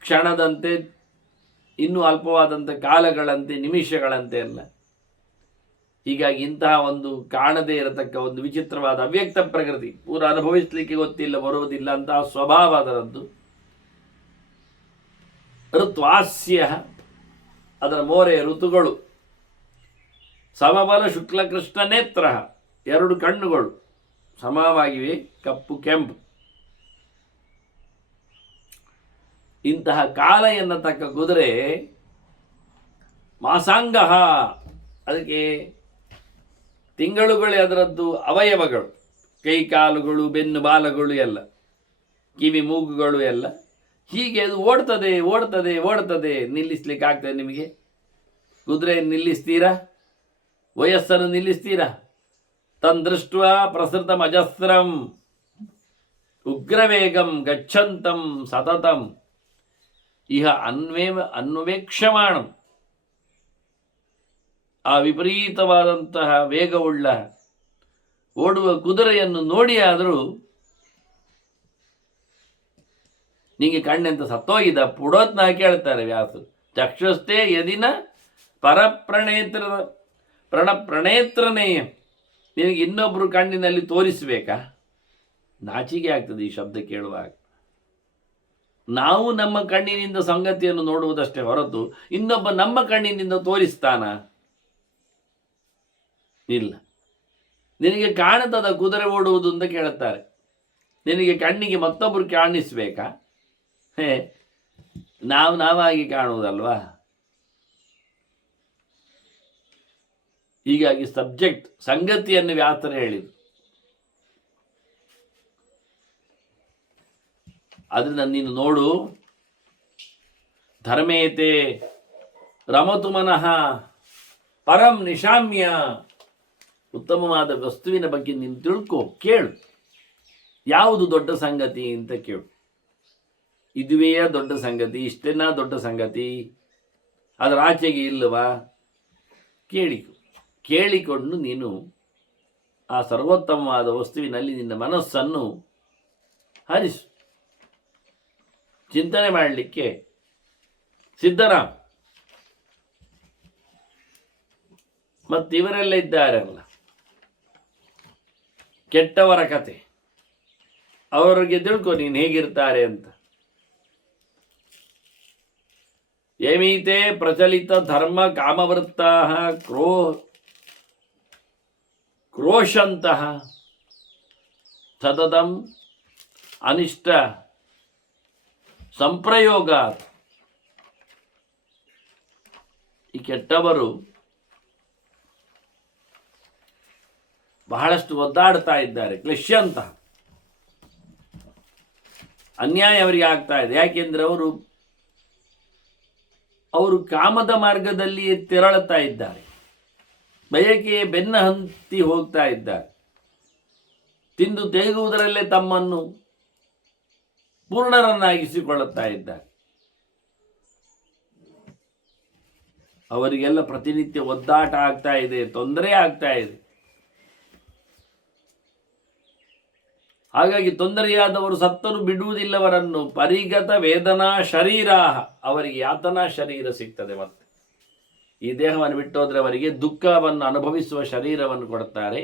ಕ್ಷಣದಂತೆ, ಇನ್ನೂ ಅಲ್ಪವಾದಂಥ ಕಾಲಗಳಂತೆ, ನಿಮಿಷಗಳಂತೆ ಅಲ್ಲ. ಹೀಗಾಗಿ ಇಂತಹ ಒಂದು ಕಾಣದೇ ಇರತಕ್ಕ ಒಂದು ವಿಚಿತ್ರವಾದ ಅವ್ಯಕ್ತ ಪ್ರಕೃತಿ, ಪೂರ ಅನುಭವಿಸಲಿಕ್ಕೆ ಗೊತ್ತಿಲ್ಲ, ಬರುವುದಿಲ್ಲ ಅಂತಹ ಸ್ವಭಾವ ಅದರದ್ದು. ಋತ್ವಾಸ್ಯ, ಅದರ ಮೋರೆ ಋತುಗಳು. ಸಮಬಲ ಶುಕ್ಲಕೃಷ್ಣ ನೇತ್ರ, ಎರಡು ಕಣ್ಣುಗಳು ಸಮವಾಗಿವೆ, ಕಪ್ಪು ಕೆಂಪು. ಇಂತಹ ಕಾಲ ಎನ್ನತಕ್ಕ ಕುದುರೆ ಮಾಸಾಂಗ. ಅದಕ್ಕೆ ತಿಂಗಳುಗಳೇ ಅದರದ್ದು ಅವಯವಗಳು. ಕೈ ಕಾಲುಗಳು, ಬೆನ್ನು ಬಾಲಗಳು ಎಲ್ಲ, ಕಿವಿ ಮೂಗುಗಳು ಎಲ್ಲ. ಹೀಗೆ ಅದು ಓಡ್ತದೆ ಓಡ್ತದೆ ಓಡ್ತದೆ. ನಿಲ್ಲಿಸ್ಲಿಕ್ಕೆ ಆಗ್ತದೆ ನಿಮಗೆ? ಕುದುರೆ ನಿಲ್ಲಿಸ್ತೀರಾ? ವಯಸ್ಸನ್ನು ನಿಲ್ಲಿಸ್ತೀರಾ? ತಂದೃಷ್ಟ ಪ್ರಸೃತಂ ಅಜಸ್ರಂ ಉಗ್ರವೇಗಂ ಗಚ್ಚಂತಂ ಸತತಂ ಇಹ ಅನ್ವೇಕ್ಷಮಾಣಂ. ಆ ವಿಪರೀತವಾದಂತಹ ವೇಗವುಳ್ಳ ಓಡುವ ಕುದುರೆಯನ್ನು ನೋಡಿಯಾದರೂ ನಿಮಗೆ ಕಣ್ಣೆಂತ ಸತ್ತೋಗಿದ ಪುಡೋತ್ನ ಕೇಳ್ತಾರೆ ವ್ಯಾಸರು. ಚಕ್ಷುಸ್ಥೆ ಯದಿನ ಪ್ರಣಪ್ರಣೇತ್ರನೇಯ. ನಿನಗೆ ಇನ್ನೊಬ್ಬರು ಕಣ್ಣಿನಲ್ಲಿ ತೋರಿಸಬೇಕಾ? ನಾಚಿಕೆ ಆಗ್ತದೆ ಈ ಶಬ್ದ ಕೇಳುವಾಗ. ನಾವು ನಮ್ಮ ಕಣ್ಣಿನಿಂದ ಸಂಗತಿಯನ್ನು ನೋಡುವುದಷ್ಟೇ ಹೊರತು ಇನ್ನೊಬ್ಬ ನಮ್ಮ ಕಣ್ಣಿನಿಂದ ತೋರಿಸ್ತಾನ? ಇಲ್ಲ. ನಿನಗೆ ಕಾಣತದ ಕುದುರೆ ಓಡುವುದು ಅಂತ ಕೇಳುತ್ತಾರೆ. ನಿನಗೆ ಕಣ್ಣಿಗೆ ಮತ್ತೊಬ್ಬರು ಕಾಣಿಸ್ಬೇಕಾ? ನಾವಾಗಿ ಕಾಣುವುದಲ್ವಾ? ಹೀಗಾಗಿ ಸಬ್ಜೆಕ್ಟ್, ಸಂಗತಿಯನ್ನು ವ್ಯಾಸರು ಹೇಳಿದರು. ಅದರಿಂದ ನೀನು ನೋಡು. ಧರ್ಮೇತೆ ರಮತು ಮನಃ ಪರಂ ನಿಶಾಮ್ಯ. ಉತ್ತಮವಾದ ವಸ್ತುವಿನ ಬಗ್ಗೆ ನೀನು ತಿಳ್ಕೊ, ಕೇಳು. ಯಾವುದು ದೊಡ್ಡ ಸಂಗತಿ ಅಂತ ಕೇಳು. ಇದುವೇ ದೊಡ್ಡ ಸಂಗತಿ, ಇಷ್ಟೇನಾ ದೊಡ್ಡ ಸಂಗತಿ, ಅದರ ಆಚೆಗೆ ಇಲ್ಲವಾ? ಕೇಳಿಕೊಂಡು ನೀನು ಆ ಸರ್ವೋತ್ತಮವಾದ ವಸ್ತುವಿನಲ್ಲಿ ನಿನ್ನ ಮನಸ್ಸನ್ನು ಹರಿಸು. ಚಿಂತನೆ ಮಾಡಲಿಕ್ಕೆ ಸಿದ್ಧರಾಮ. ಮತ್ತಿವರೆಲ್ಲ ಇದ್ದಾರಲ್ಲ, ಕೆಟ್ಟವರ ಕತೆ. ಅವರಿಗೆ ತಿಳ್ಕೊ ನೀನು ಹೇಗಿರ್ತಾರೆ ಅಂತ. ಯಮೀತೆ ಪ್ರಚಲಿತ ಧರ್ಮ ಕಾಮವೃತ್ತಾ ಕ್ರೋಶಂತಹ ಸತತಂ ಅನಿಷ್ಟ ಸಂಪ್ರಯೋಗ. ಈ ಕೆಟ್ಟವರು ಬಹಳಷ್ಟು ಒದ್ದಾಡ್ತಾ ಇದ್ದಾರೆ. ಕ್ಲೇಶ್ಯಂತ ಅನ್ಯಾಯ ಅವರಿಗೆ ಆಗ್ತಾ ಇದೆ. ಯಾಕೆಂದ್ರೆ ಅವರು ಕಾಮದ ಮಾರ್ಗದಲ್ಲಿ ತೆರಳುತ್ತಾ ಇದ್ದಾರೆ. ಬಯಕೆಗೆ ಬೆನ್ನ ಹಂತಿ ಹೋಗ್ತಾ ಇದ್ದಾರೆ. ತಿಂದು ತೆಗೆದುವುದರಲ್ಲೇ ತಮ್ಮನ್ನು ಪೂರ್ಣರನ್ನಾಗಿಸಿಕೊಳ್ಳುತ್ತಾ ಇದ್ದಾರೆ. ಅವರಿಗೆಲ್ಲ ಪ್ರತಿನಿತ್ಯ ಒದ್ದಾಟ ಆಗ್ತಾ ಇದೆ, ತೊಂದರೆ ಆಗ್ತಾ ಇದೆ. ಹಾಗಾಗಿ ತೊಂದರೆಯಾದವರು ಸತ್ತರು ಬಿಡುವುದಿಲ್ಲವರನ್ನು. ಪರಿಗತ ವೇದನಾ ಶರೀರ, ಅವರಿಗೆ ಯಾತನಾ ಶರೀರ ಸಿಗ್ತದೆ. ಮತ್ತೆ ಈ ದೇಹವನ್ನು ಬಿಟ್ಟೋದ್ರೆ ಅವರಿಗೆ ದುಃಖವನ್ನು ಅನುಭವಿಸುವ ಶರೀರವನ್ನು ಕೊಡುತ್ತಾರೆ.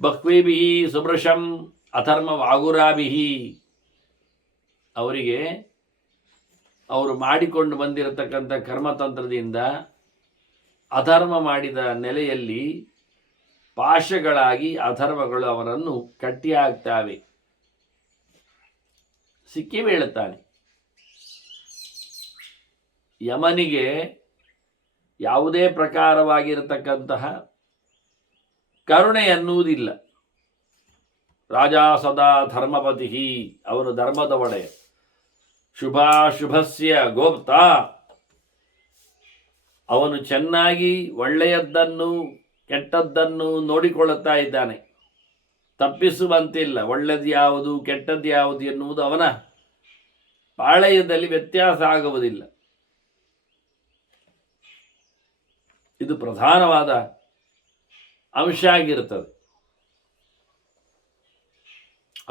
ಬಹ್ವೇಭಿ ಸುಭೃಶಂ ಅಧರ್ಮ ವಾಗುರಾಭಿಹಿ. ಅವರಿಗೆ ಅವರು ಮಾಡಿಕೊಂಡು ಬಂದಿರತಕ್ಕಂಥ ಕರ್ಮತಂತ್ರದಿಂದ ಅಧರ್ಮ ಮಾಡಿದ ನೆಲೆಯಲ್ಲಿ ಪಾಶಗಳಾಗಿ ಅಧರ್ಮಗಳು ಅವರನ್ನು ಕಟ್ಟಿಹಾಕ್ತಾವೆ. ಸಿಕ್ಕಿ ಬೀಳುತ್ತಾನೆ. ಯಮನಿಗೆ ಯಾವುದೇ ಪ್ರಕಾರವಾಗಿರತಕ್ಕಂತಹ ಕರುಣೆ ಅನ್ನುವುದಿಲ್ಲ. ರಾಜ ಸದಾ ಧರ್ಮಪತಿ, ಅವನು ಧರ್ಮದ ಒಡೆಯ. ಶುಭಾಶುಭಸ್ಯ ಗೋಪ್ತ, ಅವನು ಚೆನ್ನಾಗಿ ಒಳ್ಳೆಯದ್ದನ್ನು ಕೆಟ್ಟದ್ದನ್ನು ನೋಡಿಕೊಳ್ಳುತ್ತಾ ಇದ್ದಾನೆ. ತಪ್ಪಿಸುವಂತಿಲ್ಲ. ಒಳ್ಳೆಯದು ಯಾವುದು ಕೆಟ್ಟದ್ದು ಯಾವುದು ಎನ್ನುವುದು ಅವನ ಪಾಳೆಯದಲ್ಲಿ ವ್ಯತ್ಯಾಸ ಆಗುವುದಿಲ್ಲ. ಇದು ಪ್ರಧಾನವಾದ ಅಂಶ ಆಗಿರುತ್ತದೆ.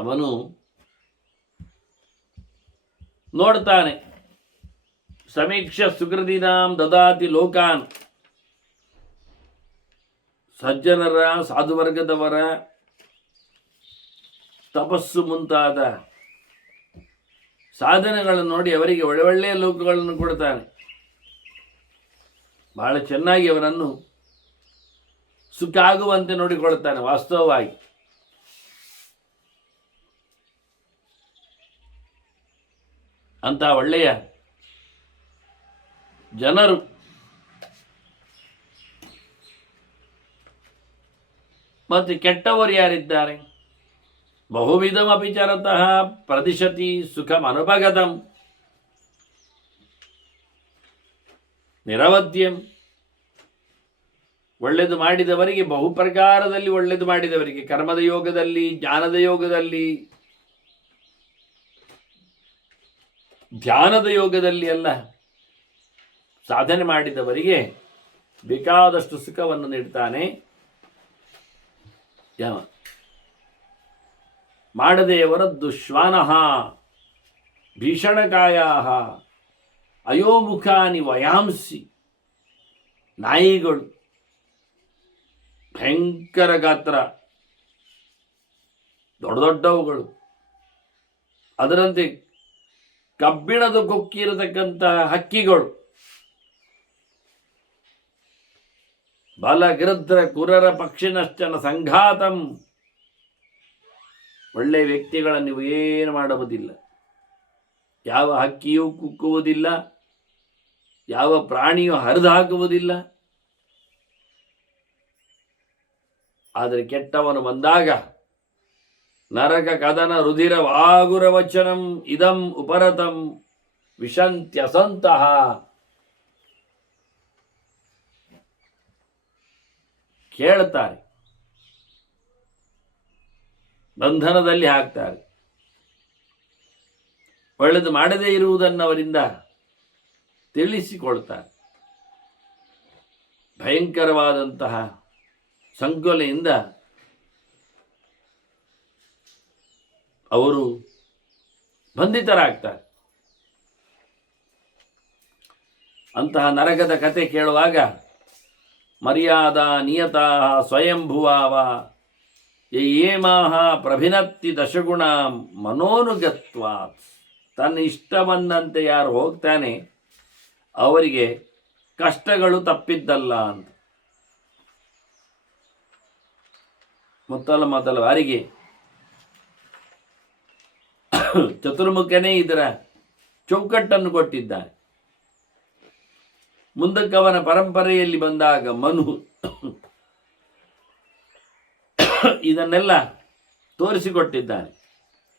ಅವನು ನೋಡ್ತಾನೆ. ಸಮೀಕ್ಷ ಸುಕೃತಿನಾಂ ದದಾತಿ ಲೋಕಾನ್, ಸಜ್ಜನರ ಸಾಧುವರ್ಗದವರ ತಪಸ್ಸು ಮುಂತಾದ ಸಾಧನೆಗಳನ್ನು ನೋಡಿ ಅವರಿಗೆ ಒಳ್ಳೆಯ ಲೋಕಗಳನ್ನು ಕೊಡ್ತಾನೆ. ಬಹಳ ಚೆನ್ನಾಗಿ ಅವರನ್ನು ಸುಖ ಆಗುವಂತೆ ನೋಡಿಕೊಳ್ಳುತ್ತಾನೆ. ವಾಸ್ತವವಾಗಿ ಅಂತಹ ಒಳ್ಳೆಯ ಜನರು ಮತ್ತು ಕೆಟ್ಟವರು ಯಾರಿದ್ದಾರೆ? ಬಹುವಿಧಮಪಿ ಚರತಃ ಪ್ರದಿಶತಿ ಸುಖಂ ಅನುಪಗತಂ ನಿರವದ್ಯಂ. ಒಳ್ಳೆಯದು ಮಾಡಿದವರಿಗೆ, ಬಹು ಪ್ರಕಾರದಲ್ಲಿ ಒಳ್ಳೆಯದು ಮಾಡಿದವರಿಗೆ, ಕರ್ಮದ ಯೋಗದಲ್ಲಿ, ಜ್ಞಾನದ ಯೋಗದಲ್ಲಿ, ಧ್ಯಾನದ ಯೋಗದಲ್ಲಿ ಎಲ್ಲ ಸಾಧನೆ ಮಾಡಿದವರಿಗೆ ಬೇಕಾದಷ್ಟು ಸುಖವನ್ನು ನೀಡ್ತಾನೆ ಯಮ. ಮಾಡದೆಯವರದ್ದು ಶ್ವಾನಃ ಭೀಷಣಕಾಯಾಹ ಅಯೋಮುಖಾನಿ ವಯಾಂಸಿ. ನಾಯಿಗಳು ಭಯಂಕರ ಗಾತ್ರ, ದೊಡ್ಡ ದೊಡ್ಡವುಗಳು. ಅದರಂತೆ ಕಬ್ಬಿಣದ ಕೊಕ್ಕಿರತಕ್ಕಂಥ ಹಕ್ಕಿಗಳು, ಬಲಗೃದ್ರ ಕುರರ ಪಕ್ಷಿನಶ್ಚನ ಸಂಘಾತಂ. ಒಳ್ಳೆಯ ವ್ಯಕ್ತಿಗಳನ್ನು ನೀವು ಏನು ಮಾಡುವುದಿಲ್ಲ. ಯಾವ ಹಕ್ಕಿಯೂ ಕುಕ್ಕುವುದಿಲ್ಲ, ಯಾವ ಪ್ರಾಣಿಯೂ ಹರಿದು ಹಾಕುವುದಿಲ್ಲ. ಆದರೆ ಕೆಟ್ಟವನು ಬಂದಾಗ ನರಕ ಕದನ ರುಧಿರ ವಾಗುರ ವಚನಂ ಇದಂ ಉಪರತಂ ವಿಶಂತ್ಯಸಂತಹ. ಕೇಳ್ತಾರೆ, ಬಂಧನದಲ್ಲಿ ಹಾಕ್ತಾರೆ. ಒಳ್ಳೆದು ಮಾಡದೇ ಇರುವುದನ್ನು ಅವರಿಂದ ತಿಳಿಸಿಕೊಳ್ತಾರೆ. ಭಯಂಕರವಾದಂತಹ ಸಂಕೊಲೆಯಿಂದ ಅವರು ಬಂಧಿತರಾಗ್ತಾರೆ. ಅಂತಹ ನರಕದ ಕತೆ ಕೇಳುವಾಗ ಮರ್ಯಾದಾ ನಿಯತಾ ಸ್ವಯಂಭುವಾವ ಏಮಾಹ ಪ್ರಭಿನತ್ತಿ ದಶಗುಣಾಂ ಮನೋನುಗತ್ವಾತ್. ತನ್ನ ಇಷ್ಟವನ್ನಂತೆ ಯಾರು ಹೋಗ್ತಾನೆ ಅವರಿಗೆ ಕಷ್ಟಗಳು ತಪ್ಪಿದ್ದಲ್ಲ ಅಂತ. ಮೊದಲ ಬಾರಿಗೆ ಚತುರ್ಮುಖನೇ ಇದರ ಚೌಕಟ್ಟನ್ನು ಕೊಟ್ಟಿದ್ದಾನೆ. ಮುಂದಕ್ಕವನ ಪರಂಪರೆಯಲ್ಲಿ ಬಂದಾಗ ಮನು ಇದನ್ನೆಲ್ಲ ತೋರಿಸಿಕೊಟ್ಟಿದ್ದಾನೆ.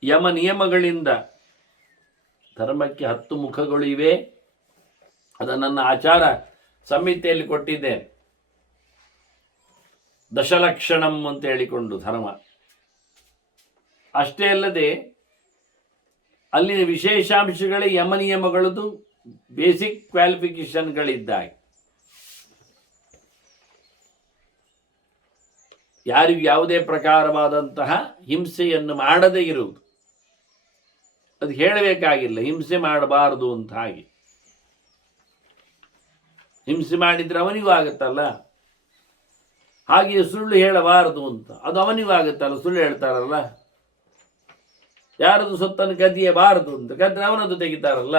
ಯಮ ನಿಯಮಗಳಿಂದ ಧರ್ಮಕ್ಕೆ 10 ಮುಖಗಳು ಇವೆ. ಅದನ್ನು ಆಚಾರ ಸಂಹಿತೆಯಲ್ಲಿ ಕೊಟ್ಟಿದ್ದೇನೆ. ದಶಲಕ್ಷಣಂ ಅಂತ ಹೇಳಿಕೊಂಡು ಧರ್ಮ. ಅಷ್ಟೇ ಅಲ್ಲದೆ ಅಲ್ಲಿನ ವಿಶೇಷಾಂಶಗಳೇ ಯಮ ನಿಯಮಗಳದ್ದು ಬೇಸಿಕ್ ಕ್ವಾಲಿಫಿಕೇಶನ್ಗಳಿದ್ದಾವೆ. ಯಾರಿಗೂ ಯಾವುದೇ ಪ್ರಕಾರವಾದಂತಹ ಹಿಂಸೆಯನ್ನು ಮಾಡದೇ ಇರುವುದು. ಅದು ಹೇಳಬೇಕಾಗಿಲ್ಲ, ಹಿಂಸೆ ಮಾಡಬಾರದು ಅಂತ. ಹಾಗೆ ಹಿಂಸೆ ಮಾಡಿದರೆ ಅವನಿಗೂ ಆಗುತ್ತಲ್ಲ. ಹಾಗೆ ಸುಳ್ಳು ಹೇಳಬಾರದು ಅಂತ, ಅದು ಅವನಿಗೂ ಆಗುತ್ತಲ್ಲ. ಸುಳ್ಳು ಹೇಳ್ತಾರಲ್ಲ, ಯಾರದು ಸೊತ್ತನ್ನು ಕದಿಯಬಾರದು ಅಂತ, ಕದ್ರೆ ಅವನದ್ದು ತೆಗಿತಾರಲ್ಲ.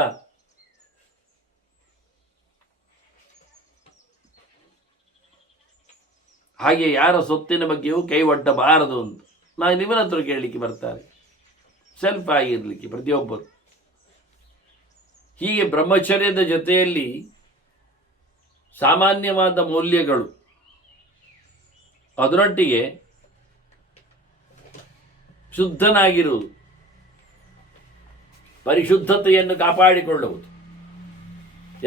ಹಾಗೆ ಯಾರ ಸೊತ್ತಿನ ಬಗ್ಗೆಯೂ ಕೈ ಒಡ್ಡಬಾರದು ಅಂತ ನಾನು ನಿಮ್ಮನ ಹತ್ರ ಕೇಳಲಿಕ್ಕೆ ಬರ್ತಾರೆ, ಸೆಲ್ಫ್ ಆಗಿರ್ಲಿಕ್ಕೆ ಪ್ರತಿಯೊಬ್ಬರು. ಹೀಗೆ ಬ್ರಹ್ಮಚರ್ಯದ ಜೊತೆಯಲ್ಲಿ ಸಾಮಾನ್ಯವಾದ ಮೌಲ್ಯಗಳು, ಅದರೊಟ್ಟಿಗೆ ಶುದ್ಧನಾಗಿರುವುದು, ಪರಿಶುದ್ಧತೆಯನ್ನು ಕಾಪಾಡಿಕೊಳ್ಳುವುದು,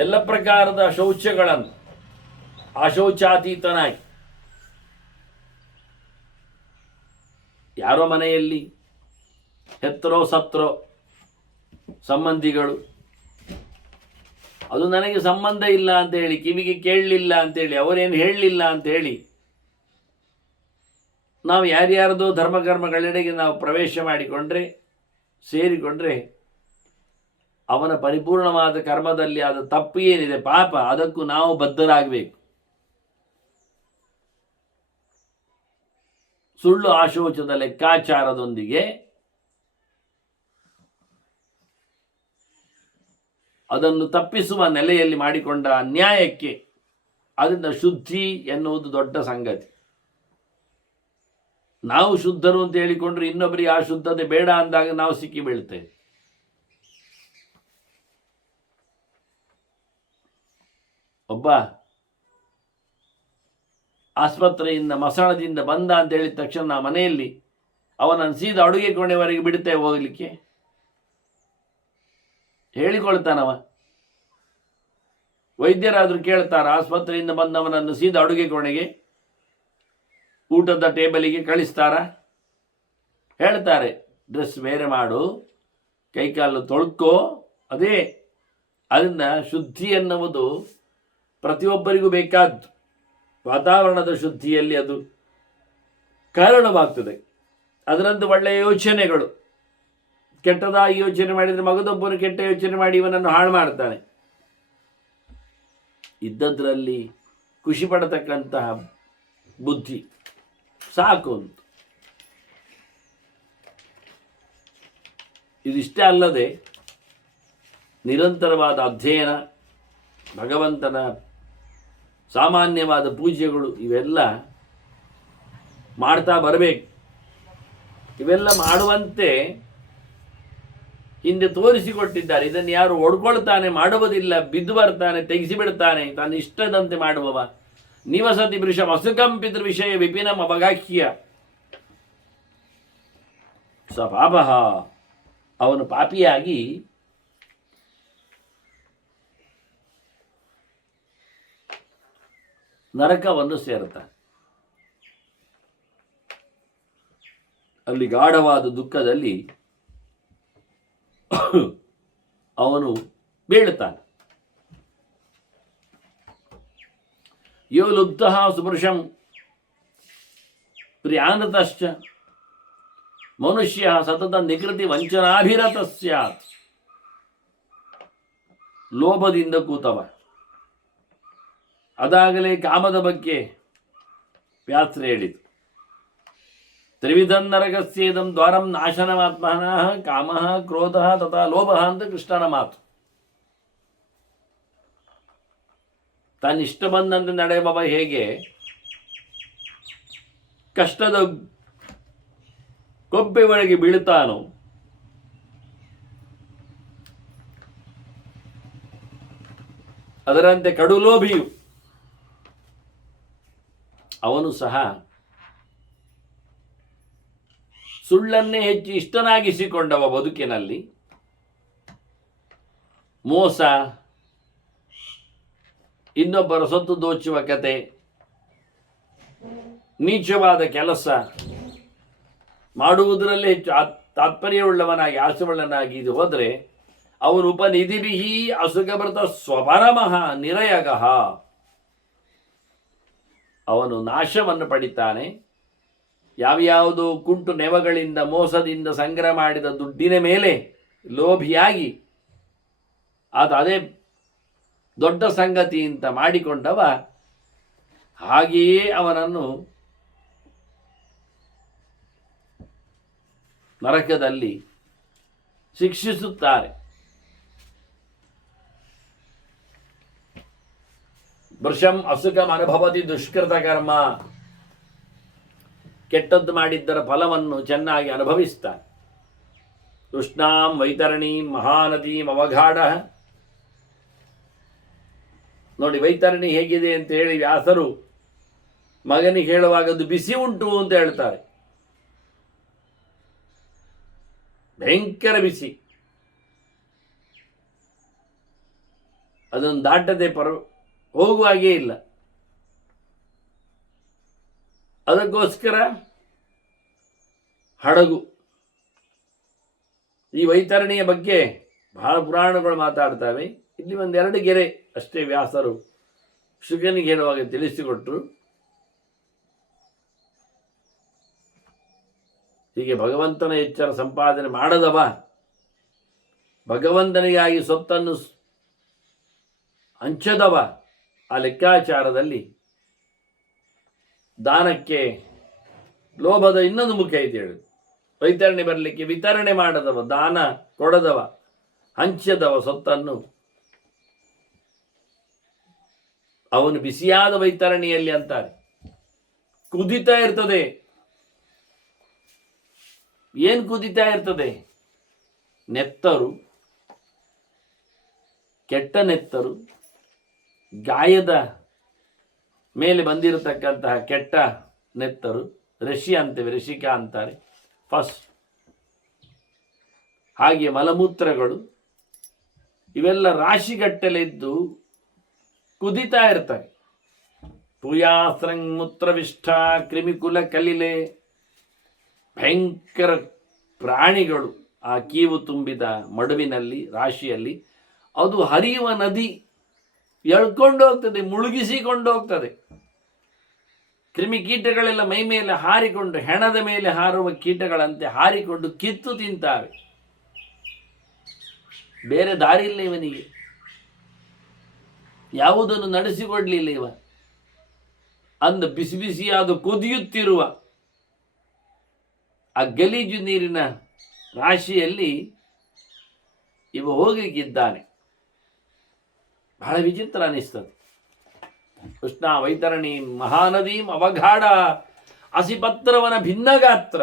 ಎಲ್ಲ ಪ್ರಕಾರದ ಶೌಚಗಳನ್ನು ಅಶೌಚಾತೀತನಾಗಿ, ಯಾರೋ ಮನೆಯಲ್ಲಿ ಹೆತ್ತರೋ ಸತ್ತರೋ ಸಂಬಂಧಿಗಳು, ಅದು ನನಗೆ ಸಂಬಂಧ ಇಲ್ಲ ಅಂತ ಹೇಳಿ, ಕಿವಿಗೆ ಕೇಳಲಿಲ್ಲ ಅಂತೇಳಿ, ಅವರೇನು ಹೇಳಲಿಲ್ಲ ಅಂತ ಹೇಳಿ ನಾವು ಯಾರ್ಯಾರದೋ ಧರ್ಮಕರ್ಮಗಳೆಡೆಗೆ ನಾವು ಪ್ರವೇಶ ಮಾಡಿಕೊಂಡ್ರೆ, ಸೇರಿಕೊಂಡ್ರೆ, ಅವನ ಪರಿಪೂರ್ಣವಾದ ಕರ್ಮದಲ್ಲಿ ಆದ ತಪ್ಪು ಏನಿದೆ, ಪಾಪ, ಅದಕ್ಕೂ ನಾವು ಬದ್ಧರಾಗಬೇಕು. ಸುಳ್ಳು ಆಶೋಚದ ಲೆಕ್ಕಾಚಾರದೊಂದಿಗೆ ಅದನ್ನು ತಪ್ಪಿಸುವ ನೆಲೆಯಲ್ಲಿ ಮಾಡಿಕೊಂಡ ಅನ್ಯಾಯಕ್ಕೆ ಅದರಿಂದ ಶುದ್ಧಿ ಎನ್ನುವುದು ದೊಡ್ಡ ಸಂಗತಿ. ನಾವು ಶುದ್ಧರು ಅಂತ ಹೇಳಿಕೊಂಡ್ರೆ ಇನ್ನೊಬ್ಬರಿಗೆ ಆ ಶುದ್ಧತೆ ಬೇಡ ಅಂದಾಗ ನಾವು ಸಿಕ್ಕಿ ಬೀಳ್ತೇವೆ. ಒಬ್ಬ ಆಸ್ಪತ್ರೆಯಿಂದ ಮಸಣದಿಂದ ಬಂದ ಅಂತ ಹೇಳಿದ ತಕ್ಷಣ ನಾವು ಮನೆಯಲ್ಲಿ ಅವನನ್ನು ಸೀದಾ ಅಡುಗೆ ಕೋಣೆವರೆಗೆ ಬಿಡುತ್ತೇವೆ ಹೋಗಲಿಕ್ಕೆ? ಹೇಳಿಕೊಳ್ತಾನವ. ವೈದ್ಯರಾದರೂ ಕೇಳ್ತಾರ ಆಸ್ಪತ್ರೆಯಿಂದ ಬಂದವನನ್ನು ಸೀದಾ ಅಡುಗೆ ಕೋಣೆಗೆ, ಊಟದ ಟೇಬಲಿಗೆ ಕಳಿಸ್ತಾರ? ಹೇಳ್ತಾರೆ, ಡ್ರೆಸ್ ಬೇರೆ ಮಾಡು, ಕೈಕಾಲು ತೊಳ್ಕೋ. ಅದೇ ಅದರಿಂದ ಶುದ್ಧಿ ಎನ್ನುವುದು ಪ್ರತಿಯೊಬ್ಬರಿಗೂ ಬೇಕಾದ್ದು. ವಾತಾವರಣದ ಶುದ್ಧಿಯಲ್ಲಿ ಅದು ಕಾರಣವಾಗ್ತದೆ. ಅದರಂತೆ ಒಳ್ಳೆಯ ಯೋಚನೆಗಳು, ಕೆಟ್ಟದಾಗಿ ಯೋಚನೆ ಮಾಡಿದರೆ ಮಗದೊಬ್ಬರು ಕೆಟ್ಟ ಯೋಚನೆ ಮಾಡಿ ಇವನನ್ನು ಹಾಳು ಮಾಡ್ತಾನೆ. ಇದ್ದದ್ರಲ್ಲಿ ಖುಷಿ ಪಡತಕ್ಕಂತಹ ಬುದ್ಧಿ ಸಾಕು ಅಂತ. ಇದಿಷ್ಟೇ ಅಲ್ಲದೆ ನಿರಂತರವಾದ ಅಧ್ಯಯನ, ಭಗವಂತನ ಸಾಮಾನ್ಯವಾದ ಪೂಜೆಗಳು, ಇವೆಲ್ಲ ಮಾಡ್ತಾ ಬರಬೇಕು. ಇವೆಲ್ಲ ಮಾಡುವಂತೆ ಹಿಂದೆ ತೋರಿಸಿಕೊಟ್ಟಿದ್ದಾರೆ. ಇದನ್ನು ಯಾರು ಒಡ್ಕೊಳ್ತಾನೆ, ಮಾಡುವುದಿಲ್ಲ, ಬಿದ್ದು ಬರ್ತಾನೆ, ತೆಗೆಸಿಬಿಡ್ತಾನೆ, ತನ್ನ ಇಷ್ಟದಂತೆ ಮಾಡುವವ. ನಿವಸತಿ ವೃಷಂ ಅಸುಕಂಪಿತೃ ವಿಷಯ ವಿಪಿನಂ ಅಪಗಾಹ್ಯ ಸ ಪಾಪಃ. ಅವನು ಪಾಪಿಯಾಗಿ ನರಕವನ್ನು ಸೇರುತ್ತಾನೆ. ಅಲ್ಲಿ ಗಾಢವಾದ ದುಃಖದಲ್ಲಿ ಅವನು ಬೀಳುತ್ತಾನೆ. ಯೋ ಲುಬ್ಧಃ ಸುಪುರುಷಂ ಪ್ರಿಯಾನತಶ್ಚ ಮನುಷ್ಯ ಸತತ ನಿಕೃತಿ ವಂಚನಾಭಿರತ ಸ್ಯಾತ್. ಲೋಭದಿಂದ ಕೂತವ, ಅದಾಗಲೇ ಕಾಮದ ಬಗ್ಗೆ ವ್ಯಾಸರು ಹೇಳಿತು. ತ್ರಿವಿಧಂ ನರಕಸ್ಯೇದಂ ದ್ವಾರಂ ನಾಶನಮಾತ್ಮನಃ ಕಾಮಃ ಕ್ರೋಧಃ ತಥಾ ಲೋಭಃ ಅಂತ ಕೃಷ್ಣನ ಮಾತು. ತನ್ನಿಷ್ಟ ಬಂದಂತೆ ನಡೆಯುವವ ಹೇಗೆ ಕಷ್ಟದ ಕೊಬ್ಬೆ ಒಳಗೆ ಬೀಳುತ್ತಾನೋ, ಅದರಂತೆ ಕಡುಲೋಭಿಯು ಅವನು ಸಹ ಸುಳ್ಳನ್ನೇ ಹೆಚ್ಚು ಇಷ್ಟನಾಗಿಸಿಕೊಂಡವ ಬದುಕಿನಲ್ಲಿ. ಮೋಸ, ಇನ್ನೊಬ್ಬರ ಸೊತ್ತು ದೋಚುವ ಕತೆ, ನೀಚವಾದ ಕೆಲಸ ಮಾಡುವುದರಲ್ಲೇ ಹೆಚ್ಚು ತಾತ್ಪರ್ಯವುಳ್ಳವನಾಗಿ, ಆಸೆವುಳ್ಳವನಾಗಿ ಇದು ಹೋದರೆ ಅವನು ಉಪನಿಧಿಭಿಹಿ ಅಸುಖಭೃತ ಸ್ವಪರಮಃ ನಿರಯಗಃ. ಅವನು ನಾಶವನ್ನು ಪಡಿತಾನೆ. ಯಾವ್ಯಾವುದೋ ಕುಂಟು ನೆವಗಳಿಂದ, ಮೋಸದಿಂದ ಸಂಗ್ರಹ ಮಾಡಿದ ದುಡ್ಡಿನ ಮೇಲೆ ಲೋಭಿಯಾಗಿ ಆತ ಅದೇ ದೊಡ್ಡ ಸಂಗತಿ ಅಂತ ಮಾಡಿಕೊಂಡವ ಹಾಗೆಯೇ ಅವನನ್ನು ನರಕದಲ್ಲಿ ಶಿಕ್ಷಿಸುತ್ತಾರೆ. ವೃಷಂ ಅಸುಖಂ ಅನುಭವತಿ ದುಷ್ಕೃತ ಕರ್ಮ, ಕೆಟ್ಟದ್ದು ಮಾಡಿದ್ದರ ಫಲವನ್ನು ಚೆನ್ನಾಗಿ ಅನುಭವಿಸ್ತಾನೆ. ಉಷ್ಣಾಂ ವೈತರಣೀಂ ಮಹಾನದೀಂ ಅವಘಾಢ. ನೋಡಿ ವೈತರಣಿ ಹೇಗಿದೆ ಅಂತ ಹೇಳಿ ವ್ಯಾಸರು ಮಗನಿಗೆ ಹೇಳುವಾಗ ಅದು ಬಿಸಿ ಉಂಟು ಅಂತ ಹೇಳ್ತಾರೆ. ಭಯಂಕರ ಬಿಸಿ, ಅದನ್ನು ದಾಟದೆ ಹೋಗುವಾಗೇ ಇಲ್ಲ. ಅದಕ್ಕೋಸ್ಕರ ಹಡಗು. ಈ ವೈತರಣಿಯ ಬಗ್ಗೆ ಬಹಳ ಪುರಾಣಗಳು ಮಾತಾಡ್ತವೆ. ಇಲ್ಲಿ ಒಂದೆರಡು ಗೆರೆ ಅಷ್ಟೇ ವ್ಯಾಸರು ಶುಕನಿಗೆ ಹೇಳುವಾಗ ತಿಳಿಸಿಕೊಟ್ರು. ಹೀಗೆ ಭಗವಂತನ ಎಚ್ಚರ ಸಂಪಾದನೆ ಮಾಡದವ, ಭಗವಂತನಿಗಾಗಿ ಸೊತ್ತನ್ನು ಹಂಚದವ, ಆ ಲೆಕ್ಕಾಚಾರದಲ್ಲಿ ದಾನಕ್ಕೆ ಲೋಭದ ಇನ್ನೊಂದು ಮುಖ ಐತೆ ಹೇಳುದು. ವೈತರಣೆ ಬರಲಿಕ್ಕೆ ವಿತರಣೆ ಮಾಡದವ, ದಾನ ಕೊಡದವ, ಹಂಚದವ ಸೊತ್ತನ್ನು, ಅವನು ಬಿಸಿಯಾದ ವೈತರಣಿಯಲ್ಲಿ ಅಂತಾರೆ. ಕುದಿತಾ ಇರ್ತದೆ. ಏನು ಕುದಿತಾ ಇರ್ತದೆ? ನೆತ್ತರು, ಕೆಟ್ಟ ನೆತ್ತರು, ಗಾಯದ ಮೇಲೆ ಬಂದಿರತಕ್ಕಂತಹ ಕೆಟ್ಟ ನೆತ್ತರು, ಋಷಿ ಅಂತೇವೆ, ಋಷಿಕಾ ಅಂತಾರೆ ಫಸ್ಟ್. ಹಾಗೆ ಮಲಮೂತ್ರಗಳು ಇವೆಲ್ಲ ರಾಶಿಗಟ್ಟಲೆದ್ದು ಕುದಿತಾ ಇರ್ತವೆ. ಪೂಯಾಸ್ರಂಗ್ ಮೂತ್ರವಿಷ್ಠ ಕ್ರಿಮಿಕುಲ ಕಲಿಲೆ, ಭಯಂಕರ ಪ್ರಾಣಿಗಳು ಆ ಕೀವು ತುಂಬಿದ ಮಡುವಿನಲ್ಲಿ, ರಾಶಿಯಲ್ಲಿ. ಅದು ಹರಿಯುವ ನದಿ, ಎಳ್ಕೊಂಡು ಹೋಗ್ತದೆ, ಮುಳುಗಿಸಿಕೊಂಡು ಹೋಗ್ತದೆ. ಕ್ರಿಮಿಕೀಟಗಳೆಲ್ಲ ಮೈ ಮೇಲೆ ಹಾರಿಕೊಂಡು, ಹೆಣದ ಮೇಲೆ ಹಾರುವ ಕೀಟಗಳಂತೆ ಹಾರಿಕೊಂಡು ಕಿತ್ತು ತಿಂತಾವೆ. ಬೇರೆ ದಾರಿ ಇಲ್ಲ ಇವನಿಗೆ, ಯಾವುದನ್ನು ನಡೆಸಿಕೊಡ್ಲಿಲ್ಲ ಇವ. ಅಂದ ಬಿಸಿ ಬಿಸಿಯಾದ ಕುದಿಯುತ್ತಿರುವ ಆ ಗಲೀಜು ನೀರಿನ ರಾಶಿಯಲ್ಲಿ ಇವ ಹೋಗಲಿಕ್ಕಿದ್ದಾನೆ. ಬಹಳ ವಿಚಿತ್ರ ಅನಿಸ್ತದೆ. ಕೃಷ್ಣ ವೈತರಣಿ ಮಹಾನದೀಂ ಅವಘಾಢ ಅಸಿಪತ್ರವನ ಭಿನ್ನಗಾತ್ರ.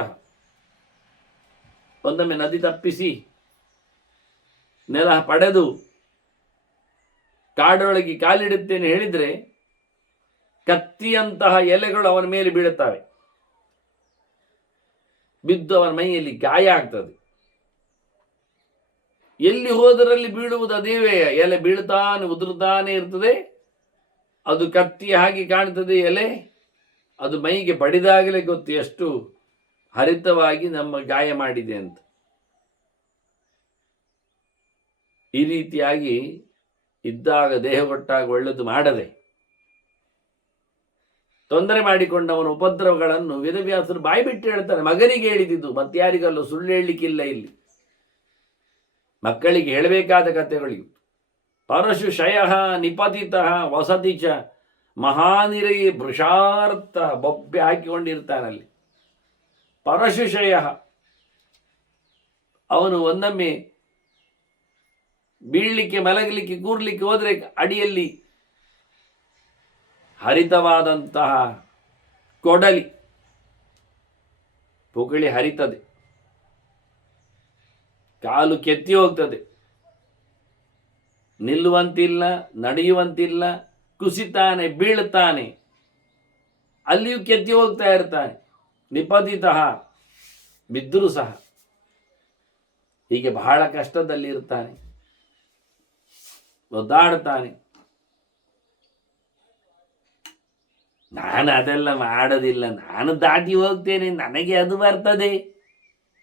ಒಂದೊಮ್ಮೆ ನದಿ ತಪ್ಪಿಸಿ ನೆಲ ಪಡೆದು ಕಾಡೊಳಗೆ ಕಾಲಿಡುತ್ತೇನೆ ಹೇಳಿದರೆ ಕತ್ತಿಯಂತಹ ಎಲೆಗಳು ಅವನ ಮೇಲೆ ಬೀಳುತ್ತವೆ. ಬಿದ್ದು ಅವನ ಮೈಯಲ್ಲಿ ಗಾಯ ಆಗ್ತದೆ. ಎಲ್ಲಿ ಹೋದರಲ್ಲಿ ಬೀಳುವುದು ಅದೇವೇ. ಎಲೆ ಬೀಳ್ತಾನೆ ಉದುರುತ್ತಾನೆ ಇರ್ತದೆ. ಅದು ಕತ್ತಿ ಹಾಗೆ ಕಾಣ್ತದೆ ಎಲೆ. ಅದು ಮೈಗೆ ಬಡಿದಾಗಲೇ ಗೊತ್ತು ಎಷ್ಟು ಹರಿತವಾಗಿ ನಮ್ಮ ಗಾಯ ಮಾಡಿದೆ ಅಂತ. ಈ ರೀತಿಯಾಗಿ ಇದ್ದಾಗ ದೇಹ ಕೊಟ್ಟಾಗ ಒಳ್ಳೆದು ಮಾಡದೆ ತೊಂದರೆ ಮಾಡಿಕೊಂಡವನ ಉಪದ್ರವಗಳನ್ನು ವೇದವ್ಯಾಸರು ಬಾಯಿ ಬಿಟ್ಟು ಹೇಳ್ತಾರೆ. ಮಗನಿಗೆ ಹೇಳಿದ್ದು, ಮತ್ತಾರಿಗಲ್ಲ, ಸುಳ್ಳು ಹೇಳಲಿಕ್ಕಿಲ್ಲ ಇಲ್ಲಿ. ಮಕ್ಕಳಿಗೆ ಹೇಳಬೇಕಾದ ಕಥೆಗಳಿವು. ಪರಶು ಶಯ ನಿಪತಿತ ವಸತಿ ಚ ಮಹಾನಿರೈ ಭೃಷಾರ್ಥ, ಬೊಬ್ಬೆ ಹಾಕಿಕೊಂಡಿರ್ತಾನಲ್ಲಿ. ಪರಶುಶಯ, ಅವನು ಒಂದೊಮ್ಮೆ ಬೀಳಲಿಕ್ಕೆ, ಮಲಗಲಿಕ್ಕೆ, ಕೂರ್ಲಿಕ್ಕೆ ಹೋದರೆ ಅಡಿಯಲ್ಲಿ ಹರಿತವಾದಂತಹ ಕೊಡಲಿ ಪುಕಳಿ ಹರಿತದೆ, ಕಾಲು ಕೆತ್ತಿ ಹೋಗ್ತದೆ, ನಿಲ್ಲುವಂತಿಲ್ಲ, ನಡೆಯುವಂತಿಲ್ಲ, ಕುಸಿತಾನೆ, ಬೀಳ್ತಾನೆ, ಅಲ್ಲಿಯೂ ಕೆತ್ತಿ ಹೋಗ್ತಾ ಇರ್ತಾನೆ. ನಿಪತಿತಃ, ಬಿದ್ದರೂ ಸಹ ಹೀಗೆ ಬಹಳ ಕಷ್ಟದಲ್ಲಿ ಇರ್ತಾನೆ, ಒದ್ದಾಡ್ತಾನೆ. ನಾನು ಅದೆಲ್ಲ ಮಾಡೋದಿಲ್ಲ, ನಾನು ದಾಟಿ ಹೋಗ್ತೇನೆ, ನನಗೆ ಅದು ಬರ್ತದೆ,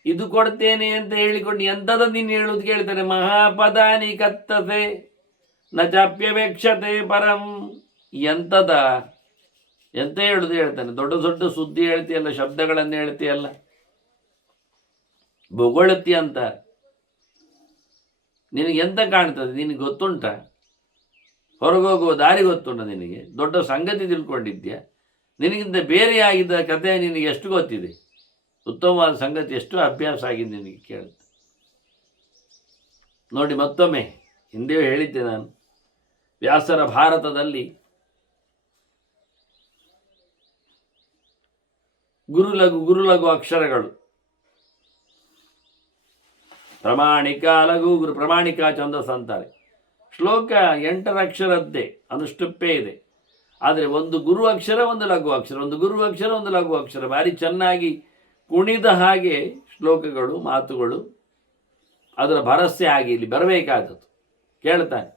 ಇದು ಕೊಡ್ತೇನೆ ಅಂತ ಹೇಳಿಕೊಂಡು ಎಂಥದ ನೀನು ಹೇಳುವುದು ಕೇಳ್ತಾನೆ. ಮಹಾಪದಾನಿ ಕತ್ತಸೆ ನ ಚಾಪ್ಯವೇಕ್ಷತೆ ಪರಂ. ಎಂತ ಹೇಳುದು ಹೇಳ್ತಾನೆ. ದೊಡ್ಡ ದೊಡ್ಡ ಸುದ್ದಿ ಹೇಳ್ತೀಯಲ್ಲ, ಶಬ್ದಗಳನ್ನು ಹೇಳ್ತೀಯಲ್ಲ, ಬೊಗಳುತ್ತಿ ಅಂತ. ನಿನಗೆ ಎಂತ ಕಾಣ್ತದೆ? ನಿನಗೆ ಗೊತ್ತುಂಟ? ಹೊರಗೋಗುವ ದಾರಿ ಗೊತ್ತುಂಟ ನಿನಗೆ? ದೊಡ್ಡ ಸಂಗತಿ ತಿಳ್ಕೊಂಡಿದ್ಯಾ? ನಿನಗಿಂತ ಬೇರೆಯಾಗಿದ್ದ ಕಥೆ ನಿನಗೆ ಎಷ್ಟು ಗೊತ್ತಿದೆ? ಉತ್ತಮವಾದ ಸಂಗತಿ ಎಷ್ಟು ಅಭ್ಯಾಸ ಆಗಿದೆ ನಿನಗೆ? ಕೇಳುತ್ತೆ. ನೋಡಿ, ಮತ್ತೊಮ್ಮೆ ಹಿಂದೆಯೂ ಹೇಳಿದ್ದೆ ನಾನು, ವ್ಯಾಸರ ಭಾರತದಲ್ಲಿ ಗುರುಲಘು ಅಕ್ಷರಗಳು, ಪ್ರಾಮಾಣಿಕ ಲಘು ಗುರು, ಪ್ರಾಮಾಣಿಕ ಛಂದಸ್ ಅಂತಾರೆ. ಶ್ಲೋಕ 8 ಅಕ್ಷರದ್ದೇ, ಅನುಷ್ಟುಪ್ಪೇ ಇದೆ. ಆದರೆ ಒಂದು ಗುರು ಅಕ್ಷರ, ಒಂದು ಲಘು ಅಕ್ಷರ, ಒಂದು ಗುರು ಅಕ್ಷರ, ಒಂದು ಲಘು ಅಕ್ಷರ, ಭಾರಿ ಚೆನ್ನಾಗಿ ಕುಣಿದ ಹಾಗೆ ಶ್ಲೋಕಗಳು, ಮಾತುಗಳು, ಅದರ ಭರವಸೆ ಆಗಿ ಇಲ್ಲಿ ಬರಬೇಕಾದದ್ದು. ಕೇಳ್ತಾನೆ,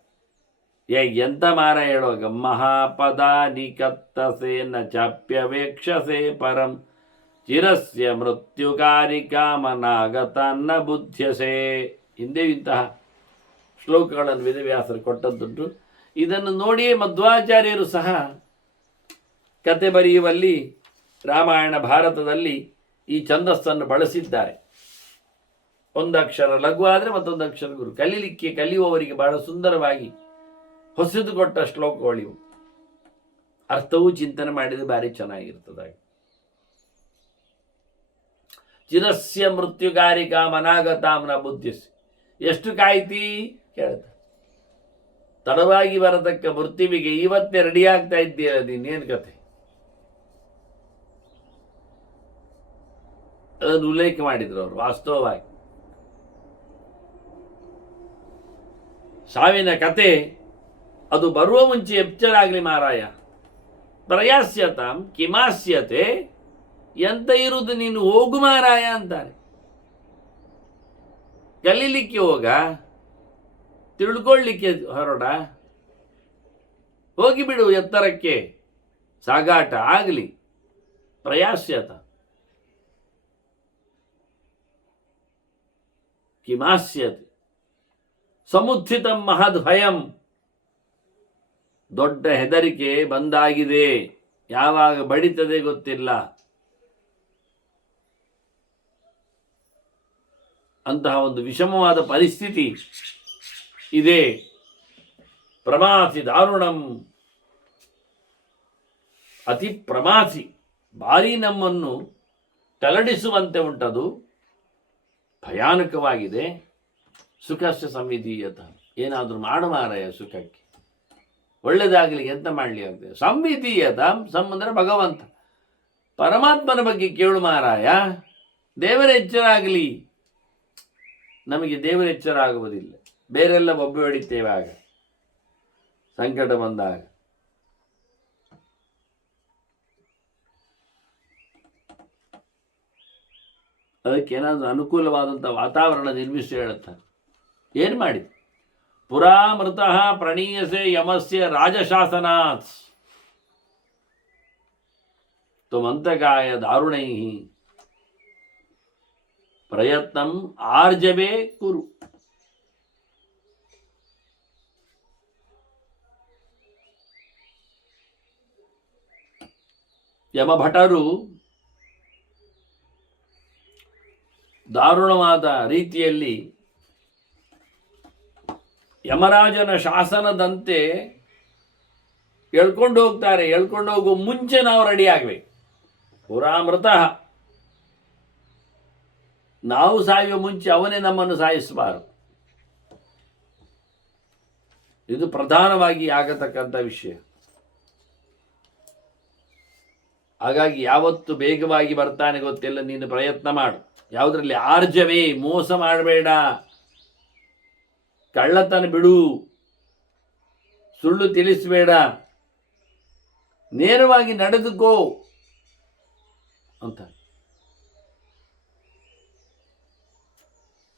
ಎಂತ ಮಾರ ಹೇಳುವಾಗ, ಮಹಾಪದ ನಿಕತ್ತಸೇನ ಚಾಪ್ಯವೇಕ್ಷಸೆ ಪರಂ ಚಿರಸ್ಯ ಮೃತ್ಯುಕಾರಿಕಾಮನಾಗತನ್ನ ಬುದ್ಧ್ಯಸೆ. ಹಿಂದೆ ಇಂತಹ ಶ್ಲೋಕಗಳನ್ನು ವೇದವ್ಯಾಸರು ಕೊಟ್ಟದ್ದುಂಟು. ಇದನ್ನು ನೋಡಿಯೇ ಮಧ್ವಾಚಾರ್ಯರು ಸಹ ಕತೆ ಬರೆಯುವಲ್ಲಿ, ರಾಮಾಯಣ ಭಾರತದಲ್ಲಿ ಈ ಛಂದಸ್ಸನ್ನು ಬಳಸಿದ್ದಾರೆ. ಒಂದು ಅಕ್ಷರ ಲಘು ಆದರೆ ಮತ್ತೊಂದು ಅಕ್ಷರ ಗುರು. ಕಲಿಯುವವರಿಗೆ ಬಹಳ ಸುಂದರವಾಗಿ ಹೊಸದು ಕೊಟ್ಟ ಶ್ಲೋಕಗಳಿವು. ಅರ್ಥವೂ ಚಿಂತನೆ ಮಾಡಿದರೆ ಭಾರಿ ಚೆನ್ನಾಗಿರ್ತದೆ. ಚಿರಸ್ಯ ಮೃತ್ಯುಗಾರಿಕಾ ಮನಾಗತಾಮ್ನ ಬುದ್ಧಿಸಿ. ಎಷ್ಟು ಕಾಯ್ತಿ ಕೇಳ್ತಾರೆ. ತಡವಾಗಿ ಬರತಕ್ಕ ಮೃತ್ಯುವಿಗೆ ಇವತ್ತೇ ರೆಡಿ ಆಗ್ತಾ ಇದ್ದೀಯಲ್ಲ, ನೀನೇನು ಕತೆ? ಅದನ್ನು ಉಲ್ಲೇಖ ಮಾಡಿದ್ರು ಅವರು. ವಾಸ್ತವವಾಗಿ ಸಾವಿನ ಕತೆ ಅದು ಬರುವ ಮುಂಚೆ ಎಚ್ಚರ ಆಗಲಿ ಮಾರಾಯ. ಪ್ರಯಾಸ್ಯತಾಂ ಕಿಮಾಸ್ಯತೆ, ಎಂತ ಇರುವುದು ನೀನು, ಹೋಗು ಮಾರಾಯ ಅಂತಾರೆ. ಕಲೀಲಿಕ್ಕೆ ಹೋಗ, ತಿಳ್ಕೊಳ್ಳಿಕ್ಕೆ ಹೊರಡ, ಹೋಗಿಬಿಡು ಎತ್ತರಕ್ಕೆ, ಸಾಗಾಟ ಆಗಲಿ. ಪ್ರಯಾಸ್ಯತ ಕಿಮಾಸ್ಯತೆ ಸಮುತ್ಥಿತಂ ಮಹದ್ ಭಯಂ. ದೊಡ್ಡ ಹೆದರಿಕೆ ಬಂದಾಗಿದೆ, ಯಾವಾಗ ಬಡಿತದೆ ಗೊತ್ತಿಲ್ಲ. ಅಂತಹ ಒಂದು ವಿಷಮವಾದ ಪರಿಸ್ಥಿತಿ ಇದೆ. ಪ್ರಮಾಸಿ ದಾರುಣಂ, ಅತಿ ಪ್ರಮಾಸಿ, ಭಾರಿ ನಮ್ಮನ್ನು ಕಲಡಿಸುವಂತೆ ಉಂಟದು, ಭಯಾನಕವಾಗಿದೆ. ಸುಖಸ್ಯ ಸಂವಿಧೀಯತ, ಏನಾದರೂ ಮಾಡು ಮಾರಾಯ ಸುಖಕ್ಕೆ, ಒಳ್ಳೆಯದಾಗಲಿ, ಎಂತ ಮಾಡಲಿ ಆಗ್ತದೆ. ಸಂವಿಧೀಯತ, ಅಂದರೆ ಭಗವಂತ ಪರಮಾತ್ಮನ ಬಗ್ಗೆ ಕೇಳು ಮಾರಾಯ. ದೇವರ ಎಚ್ಚರ ಆಗಲಿ. ನಮಗೆ ದೇವರ ಎಚ್ಚರ ಆಗುವುದಿಲ್ಲ, ಬೇರೆಲ್ಲ ಬೊಬ್ಬೆ ಹೊಡಿತೇವೆ ಆಗ ಸಂಕಟ ಬಂದಾಗ. ಅದಕ್ಕೇನಾದರೂ ಅನುಕೂಲವಾದಂಥ ವಾತಾವರಣ ನಿರ್ಮಿಸಿ ಹೇಳುತ್ತಾರೆ. ಏನು ಮಾಡಿ? ಪುರಾ ಮೃತಃ ಪ್ರಣೀಯಸೆ ಯಮಸ್ಯ ರಾಜಶಾಸನಾತ್ ತ್ವಮಂತಕಾಯ ದಾರುಣೈ ಪ್ರಯತ್ನಂ ಆರ್ಜವೇ ಕುರು. ಯಮಭಟರು ದಾರುಣವಾದ ರೀತಿಯಲ್ಲಿ ಯಮರಾಜನ ಶಾಸನದಂತೆ ಎಳ್ಕೊಂಡು ಹೋಗ್ತಾರೆ. ಎಳ್ಕೊಂಡು ಹೋಗುವ ಮುಂಚೆ ನಾವು ರೆಡಿ ಆಗಬೇಕು. ಪುರಾಮೃತಃ, ನಾವು ಸಾಯುವ ಮುಂಚೆ ಅವನೇ ನಮ್ಮನ್ನು ಸಾಯಿಸಬಾರದು. ಇದು ಪ್ರಧಾನವಾಗಿ ಆಗತಕ್ಕಂಥ ವಿಷಯ. ಹಾಗಾಗಿ ಯಾವತ್ತು ಬೇಗವಾಗಿ ಬರ್ತಾನೆ ಗೊತ್ತಿಲ್ಲ, ನೀನು ಪ್ರಯತ್ನ ಮಾಡು. ಯಾವುದರಲ್ಲಿ ಆರ್ಜವೇ, ಮೋಸ ಮಾಡಬೇಡ, ಕಳ್ಳತನ ಬಿಡು, ಸುಳ್ಳು ತಿಳಿಸಬೇಡ, ನೇರವಾಗಿ ನಡೆದುಕೋ ಅಂತ.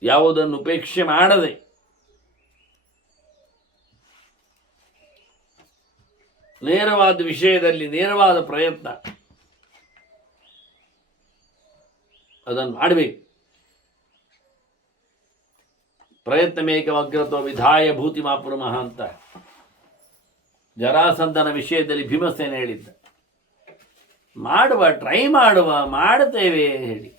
ಯಾವುದನ್ನು ಉಪೇಕ್ಷೆ ಮಾಡದೆ ನೇರವಾದ ವಿಷಯದಲ್ಲಿ ನೇರವಾದ ಪ್ರಯತ್ನ ಅದನ್ನು ಮಾಡಬೇಕು. ಪ್ರಯತ್ನಮೇಕಮಗ್ರತೋ ವಿಧಾಯ ಭೂತಿ ಮಾಪುರಮಃ ಅಂತ ಜರಾಸಂಧನ ವಿಷಯದಲ್ಲಿ ಭೀಮಸೇನ ಹೇಳಿದ್ದ. ಮಾಡುವ, ಟ್ರೈ ಮಾಡುವ, ಮಾಡುತ್ತೇವೆ ಹೇಳಿ.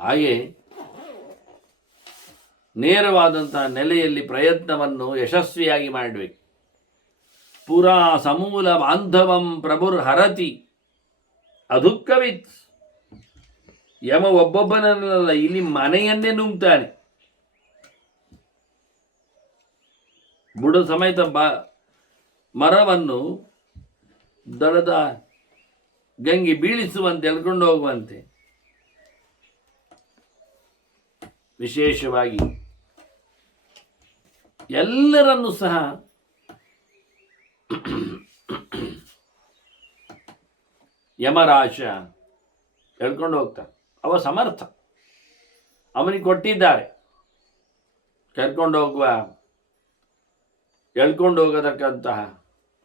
ಹಾಗೆ ನೇರವಾದಂತಹ ನೆಲೆಯಲ್ಲಿ ಪ್ರಯತ್ನವನ್ನು ಯಶಸ್ವಿಯಾಗಿ ಮಾಡಬೇಕು. ಪುರಾ ಸಮೂಲ ಬಾಂಧವಂ ಪ್ರಭುರ್ ಹರತಿ ಅದುಃಖವಿತ್. ಯಮ ಒಬ್ಬೊಬ್ಬನಲ್ಲ, ಇಲ್ಲಿ ಮನೆಯನ್ನೇ ನುಂಗ್ತಾನೆ. ಬುಡ ಸಮೇತ ಮರವನ್ನು ದಳದ ಗಂಗೆ ಬೀಳಿಸುವಂತೆ ಎಳ್ಕೊಂಡು ಹೋಗುವಂತೆ ವಿಶೇಷವಾಗಿ ಎಲ್ಲರನ್ನೂ ಸಹ ಯಮರಾಜ ಎಳ್ಕೊಂಡು ಹೋಗ್ತಾನೆ. ಅವ ಸಮರ್ಥ, ಅವನಿಗೆ ಕೊಟ್ಟಿದ್ದಾರೆ ಎಳ್ಕೊಂಡು ಹೋಗತಕ್ಕಂತಹ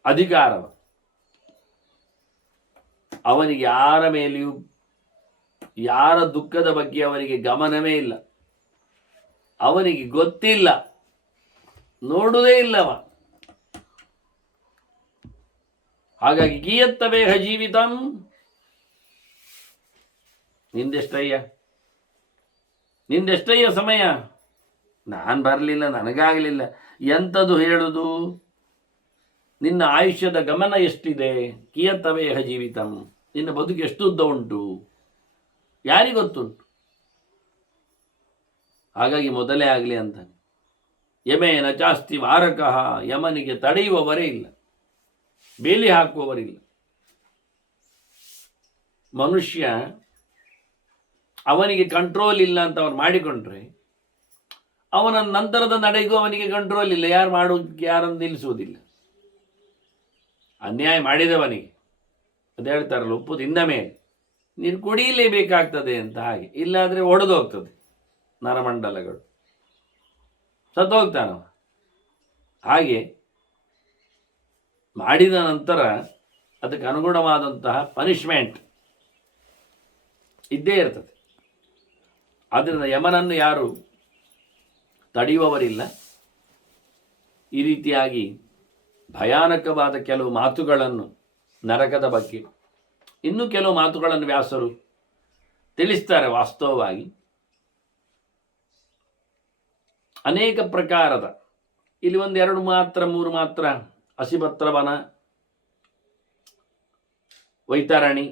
ಅಧಿಕಾರವ. ಅವನಿಗೆ ಯಾರ ಮೇಲೆಯೂ ಯಾರ ದುಃಖದ ಬಗ್ಗೆ ಅವನಿಗೆ ಗಮನವೇ ಇಲ್ಲ, ಅವನಿಗೆ ಗೊತ್ತಿಲ್ಲ, ನೋಡುವುದೇ ಇಲ್ಲವ. ಹಾಗಾಗಿ ಕಿಯತ್ತವೇಹ ಜೀವಿತಂ, ನಿಂದೆಷ್ಟಯ್ಯ ಸಮಯ, ನಾನು ಬರಲಿಲ್ಲ, ನನಗಾಗಲಿಲ್ಲ, ಎಂಥದ್ದು ಹೇಳುವುದು, ನಿನ್ನ ಆಯುಷ್ಯದ ಗಮನ ಎಷ್ಟಿದೆ, ಕಿಯತ್ತವೇಹ ಜೀವಿತಂ, ನಿನ್ನ ಬದುಕು ಎಷ್ಟು ಉದ್ದ ಉಂಟು, ಯಾರಿಗೊತ್ತುಂಟು. ಹಾಗಾಗಿ ಮೊದಲೇ ಆಗಲಿ ಅಂತ ಯಮೇನ ಚಾಸ್ತಿ ವಾರಕಃ, ಯಮನಿಗೆ ತಡೆಯುವವರೇ ಇಲ್ಲ, ಬೇಲಿ ಹಾಕುವವರಿಲ್ಲ. ಮನುಷ್ಯ ಅವನಿಗೆ ಕಂಟ್ರೋಲ್ ಇಲ್ಲ ಅಂತ ಅವನು ಮಾಡಿಕೊಂಡ್ರೆ ಅವನ ನಂತರದ ನಡೆಗೂ ಅವನಿಗೆ ಕಂಟ್ರೋಲ್ ಇಲ್ಲ, ಯಾರನ್ನು ನಿಲ್ಲಿಸುವುದಿಲ್ಲ. ಅನ್ಯಾಯ ಮಾಡಿದವನಿಗೆ ಅದು ಹೇಳ್ತಾರಲ್ಲ, ಉಪ್ಪು ತಿಂದ ಮೇಲೆ ನೀರು ಕುಡಿಯಲೇಬೇಕಾಗ್ತದೆ ಅಂತ. ಹಾಗೆ ಇಲ್ಲಾದರೆ ಒಡೆದೋಗ್ತದೆ ನರಮಂಡಲಗಳು, ಸತ್ತೋಗ್ತಾನವ. ಹಾಗೆ ಮಾಡಿದ ನಂತರ ಅದಕ್ಕೆ ಅನುಗುಣವಾದಂತಹ ಪನಿಷ್ಮೆಂಟ್ ಇದ್ದೇ ಇರ್ತದೆ. ಆದ್ದರಿಂದ ಯಮನನ್ನು ಯಾರು ತಡೆಯುವವರಿಲ್ಲ. ಈ ರೀತಿಯಾಗಿ ಭಯಾನಕವಾದ ಕೆಲವು ಮಾತುಗಳನ್ನು ನರಕದ ಬಗ್ಗೆ, ಇನ್ನೂ ಕೆಲವು ಮಾತುಗಳನ್ನು ವ್ಯಾಸರು ತಿಳಿಸ್ತಾರೆ. ವಾಸ್ತವವಾಗಿ ಅನೇಕ ಪ್ರಕಾರದ, ಇಲ್ಲಿ 1, 2 ಮಾತ್ರ 3 ಮಾತ್ರ, ಅಸಿಪತ್ರವನ, ವೈತರಣಿ,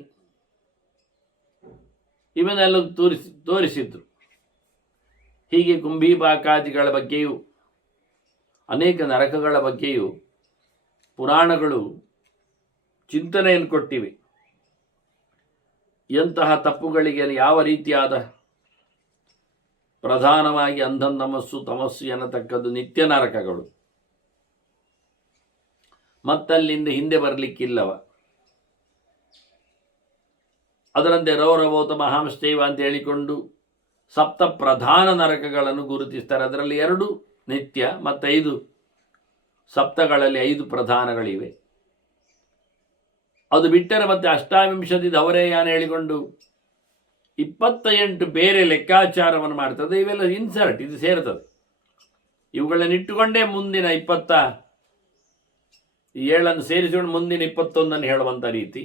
ಇವನ್ನೆಲ್ಲ ತೋರಿಸಿದ್ರು. ಹೀಗೆ ಕುಂಭೀಪಾಕಾದಿಗಳ ಬಗ್ಗೆಯೂ ಅನೇಕ ನರಕಗಳ ಬಗ್ಗೆಯೂ ಪುರಾಣಗಳು ಚಿಂತನೆಯನ್ನು ಕೊಟ್ಟಿವೆ. ಎಂತಹ ತಪ್ಪುಗಳಿಗೆ ಯಾವ ರೀತಿಯಾದ, ಪ್ರಧಾನವಾಗಿ ಅಂಧನಮಸ್ಸು ತಮಸ್ಸು ಎನ್ನತಕ್ಕದ್ದು ನಿತ್ಯ ನರಕಗಳು, ಮತ್ತಲ್ಲಿಂದ ಹಿಂದೆ ಬರಲಿಕ್ಕಿಲ್ಲವ. ಅದರಂತೆ ರೌರವೋತ ಮಹಾಂಶ್ಚೈವ ಅಂತ ಹೇಳಿಕೊಂಡು 7 ಪ್ರಧಾನ ನರಕಗಳನ್ನು ಗುರುತಿಸ್ತಾರೆ. ಅದರಲ್ಲಿ 2 ನಿತ್ಯ ಮತ್ತು 5 ಸಪ್ತಗಳಲ್ಲಿ 5 ಪ್ರಧಾನಗಳಿವೆ. ಅದು ಬಿಟ್ಟರೆ ಮತ್ತೆ ಅಷ್ಟಾವಿಂಶತಿ ಧವರೇಯಾನ ಹೇಳಿಕೊಂಡು 28 ಬೇರೆ ಲೆಕ್ಕಾಚಾರವನ್ನು ಮಾಡ್ತದೆ. ಇವೆಲ್ಲ ಇನ್ಸರ್ಟ್, ಇದು ಸೇರ್ತದೆ. ಇವುಗಳನ್ನ ಇಟ್ಟುಕೊಂಡೇ ಮುಂದಿನ 27 ಸೇರಿಸಿಕೊಂಡು ಮುಂದಿನ 21 ಹೇಳುವಂಥ ರೀತಿ.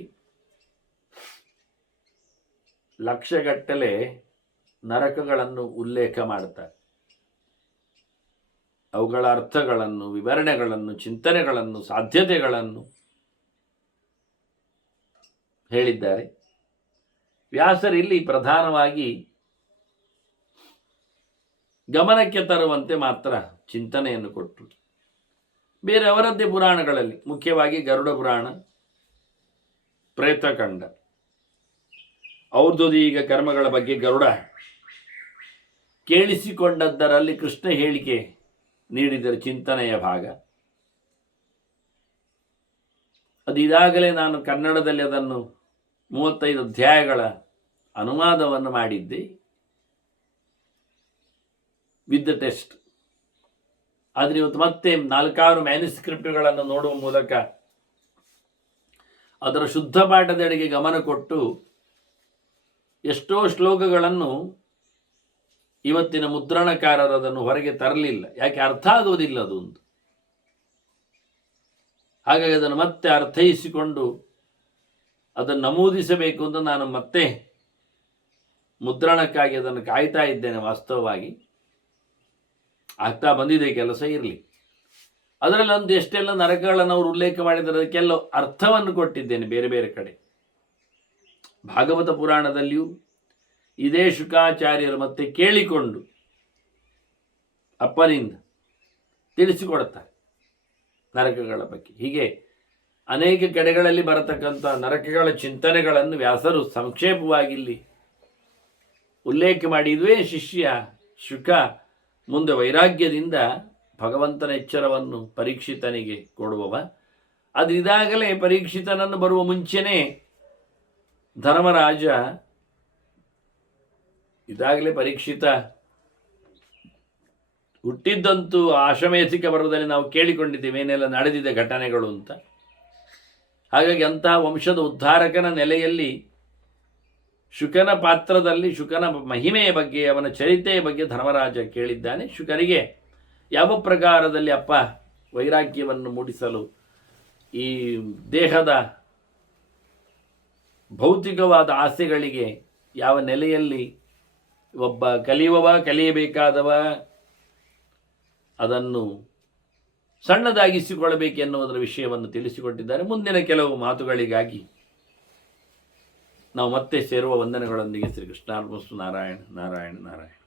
ಲಕ್ಷಗಟ್ಟಲೆ ನರಕಗಳನ್ನು ಉಲ್ಲೇಖ ಮಾಡ್ತಾರೆ. ಅವುಗಳ ಅರ್ಥಗಳನ್ನು, ವಿವರಣೆಗಳನ್ನು, ಚಿಂತನೆಗಳನ್ನು, ಸಾಧ್ಯತೆಗಳನ್ನು ಹೇಳಿದ್ದಾರೆ. ವ್ಯಾಸರಿಲ್ಲಿ ಪ್ರಧಾನವಾಗಿ ಗಮನಕ್ಕೆ ತರುವಂತೆ ಮಾತ್ರ ಚಿಂತನೆಯನ್ನು ಕೊಟ್ಟರು. ಬೇರೆ ಅವರದ್ದೇ ಪುರಾಣಗಳಲ್ಲಿ, ಮುಖ್ಯವಾಗಿ ಗರುಡ ಪುರಾಣ, ಪ್ರೇತಖಂಡ, ಔರ್ಧ್ವದೀಗ ಕರ್ಮಗಳ ಬಗ್ಗೆ ಗರುಡ ಕೇಳಿಸಿಕೊಂಡದ್ದರಲ್ಲಿ ಕೃಷ್ಣ ಹೇಳಿಕೆ ನೀಡಿದರೆ ಚಿಂತನೆಯ ಭಾಗ ಅದು. ಇದಾಗಲೇ ನಾನು ಕನ್ನಡದಲ್ಲಿ ಅದನ್ನು 35 ಅಧ್ಯಾಯಗಳ ಅನುವಾದವನ್ನು ಮಾಡಿದ್ದೆ ವಿತ್ ದ ಟೆಸ್ಟ್. ಆದರೆ ಇವತ್ತು ಮತ್ತೆ 4-6 ಮ್ಯಾನುಸ್ಕ್ರಿಪ್ಟ್ಗಳನ್ನು ನೋಡುವ ಮೂಲಕ ಅದರ ಶುದ್ಧ ಪಾಠದೆಡೆಗೆ ಗಮನ ಕೊಟ್ಟು ಎಷ್ಟೋ ಶ್ಲೋಕಗಳನ್ನು ಇವತ್ತಿನ ಮುದ್ರಣಕಾರರು ಅದನ್ನು ಹೊರಗೆ ತರಲಿಲ್ಲ. ಯಾಕೆ? ಅರ್ಥ ಆಗುವುದಿಲ್ಲ ಅದು ಒಂದು. ಹಾಗಾಗಿ ಅದನ್ನು ಮತ್ತೆ ಅರ್ಥೈಸಿಕೊಂಡು ಅದನ್ನು ನಮೂದಿಸಬೇಕು ಅಂತ ನಾನು ಮತ್ತೆ ಮುದ್ರಣಕ್ಕಾಗಿ ಅದನ್ನು ಕಾಯ್ತಾ ಇದ್ದೇನೆ. ವಾಸ್ತವವಾಗಿ ಆಗ್ತಾ ಬಂದಿದೆ ಕೆಲಸ. ಇರಲಿ, ಅದರಲ್ಲಿ ಒಂದು ಎಷ್ಟೆಲ್ಲ ನರಕಗಳನ್ನು ಅವರು ಉಲ್ಲೇಖ ಮಾಡಿದರೆ ಅದಕ್ಕೆಲ್ಲ ಅರ್ಥವನ್ನು ಕೊಟ್ಟಿದ್ದೇನೆ ಬೇರೆ ಬೇರೆ ಕಡೆ. ಭಾಗವತ ಪುರಾಣದಲ್ಲಿಯೂ ಇದೇ ಶುಕಾಚಾರ್ಯರು ಮತ್ತೆ ಕೇಳಿಕೊಂಡು ಅಪ್ಪನಿಂದ ತಿಳಿಸಿಕೊಡುತ್ತಾರೆ ನರಕಗಳ ಬಗ್ಗೆ. ಹೀಗೆ ಅನೇಕ ಕಡೆಗಳಲ್ಲಿ ಬರತಕ್ಕಂಥ ನರಕಗಳ ಚಿಂತನೆಗಳನ್ನು ವ್ಯಾಸರು ಸಂಕ್ಷೇಪವಾಗಿ ಇಲ್ಲಿ ಉಲ್ಲೇಖ ಮಾಡಿದ್ವೇ ಶಿಷ್ಯ ಶುಕ ಮುಂದೆ ವೈರಾಗ್ಯದಿಂದ ಭಗವಂತನ ಎಚ್ಚರವನ್ನು ಪರೀಕ್ಷಿತನಿಗೆ ಕೊಡುವವ. ಅದು ಇದಾಗಲೇ ಪರೀಕ್ಷಿತನನ್ನು ಬರುವ ಮುಂಚೆನೇ ಧರ್ಮರಾಜ ಇದಾಗಲೇ ಪರೀಕ್ಷಿತ ಹುಟ್ಟಿದ್ದಂತೂ ಆಶ್ವಮೇಧಿಕ ಪರ್ವದಲ್ಲಿ ನಾವು ಕೇಳಿಕೊಂಡಿದ್ದೇವೆ ಏನೆಲ್ಲ ನಡೆದಿದೆ ಘಟನೆಗಳು ಅಂತ. ಹಾಗಾಗಿ ಅಂತಹ ವಂಶದ ಉದ್ಧಾರಕನ ನೆಲೆಯಲ್ಲಿ ಶುಕನ ಪಾತ್ರದಲ್ಲಿ ಶುಕನ ಮಹಿಮೆಯ ಬಗ್ಗೆ ಅವನ ಚರಿತೆಯ ಬಗ್ಗೆ ಧರ್ಮರಾಜ ಕೇಳಿದ್ದಾನೆ. ಶುಕನಿಗೆ ಯಾವ ಪ್ರಕಾರದಲ್ಲಿ ಅಪ್ಪ ವೈರಾಗ್ಯವನ್ನು ಮೂಡಿಸಲು ಈ ದೇಹದ ಭೌತಿಕವಾದ ಆಸೆಗಳಿಗೆ ಯಾವ ನೆಲೆಯಲ್ಲಿ ಒಬ್ಬ ಕಲಿಯುವವ ಕಲಿಯಬೇಕಾದವ ಅದನ್ನು ಸಣ್ಣದಾಗಿಸಿಕೊಳ್ಳಬೇಕೆನ್ನುವುದರ ವಿಷಯವನ್ನು ತಿಳಿಸಿಕೊಟ್ಟಿದ್ದಾರೆ. ಮುಂದಿನ ಕೆಲವು ಮಾತುಗಳಿಗಾಗಿ ನಾವು ಮತ್ತೆ ಸೇರುವ ವಂದನೆಗಳೊಂದಿಗೆ ಶ್ರೀ ಕೃಷ್ಣಾರ್ಪಣಮಸ್ತು. ನಾರಾಯಣ ನಾರಾಯಣ ನಾರಾಯಣ.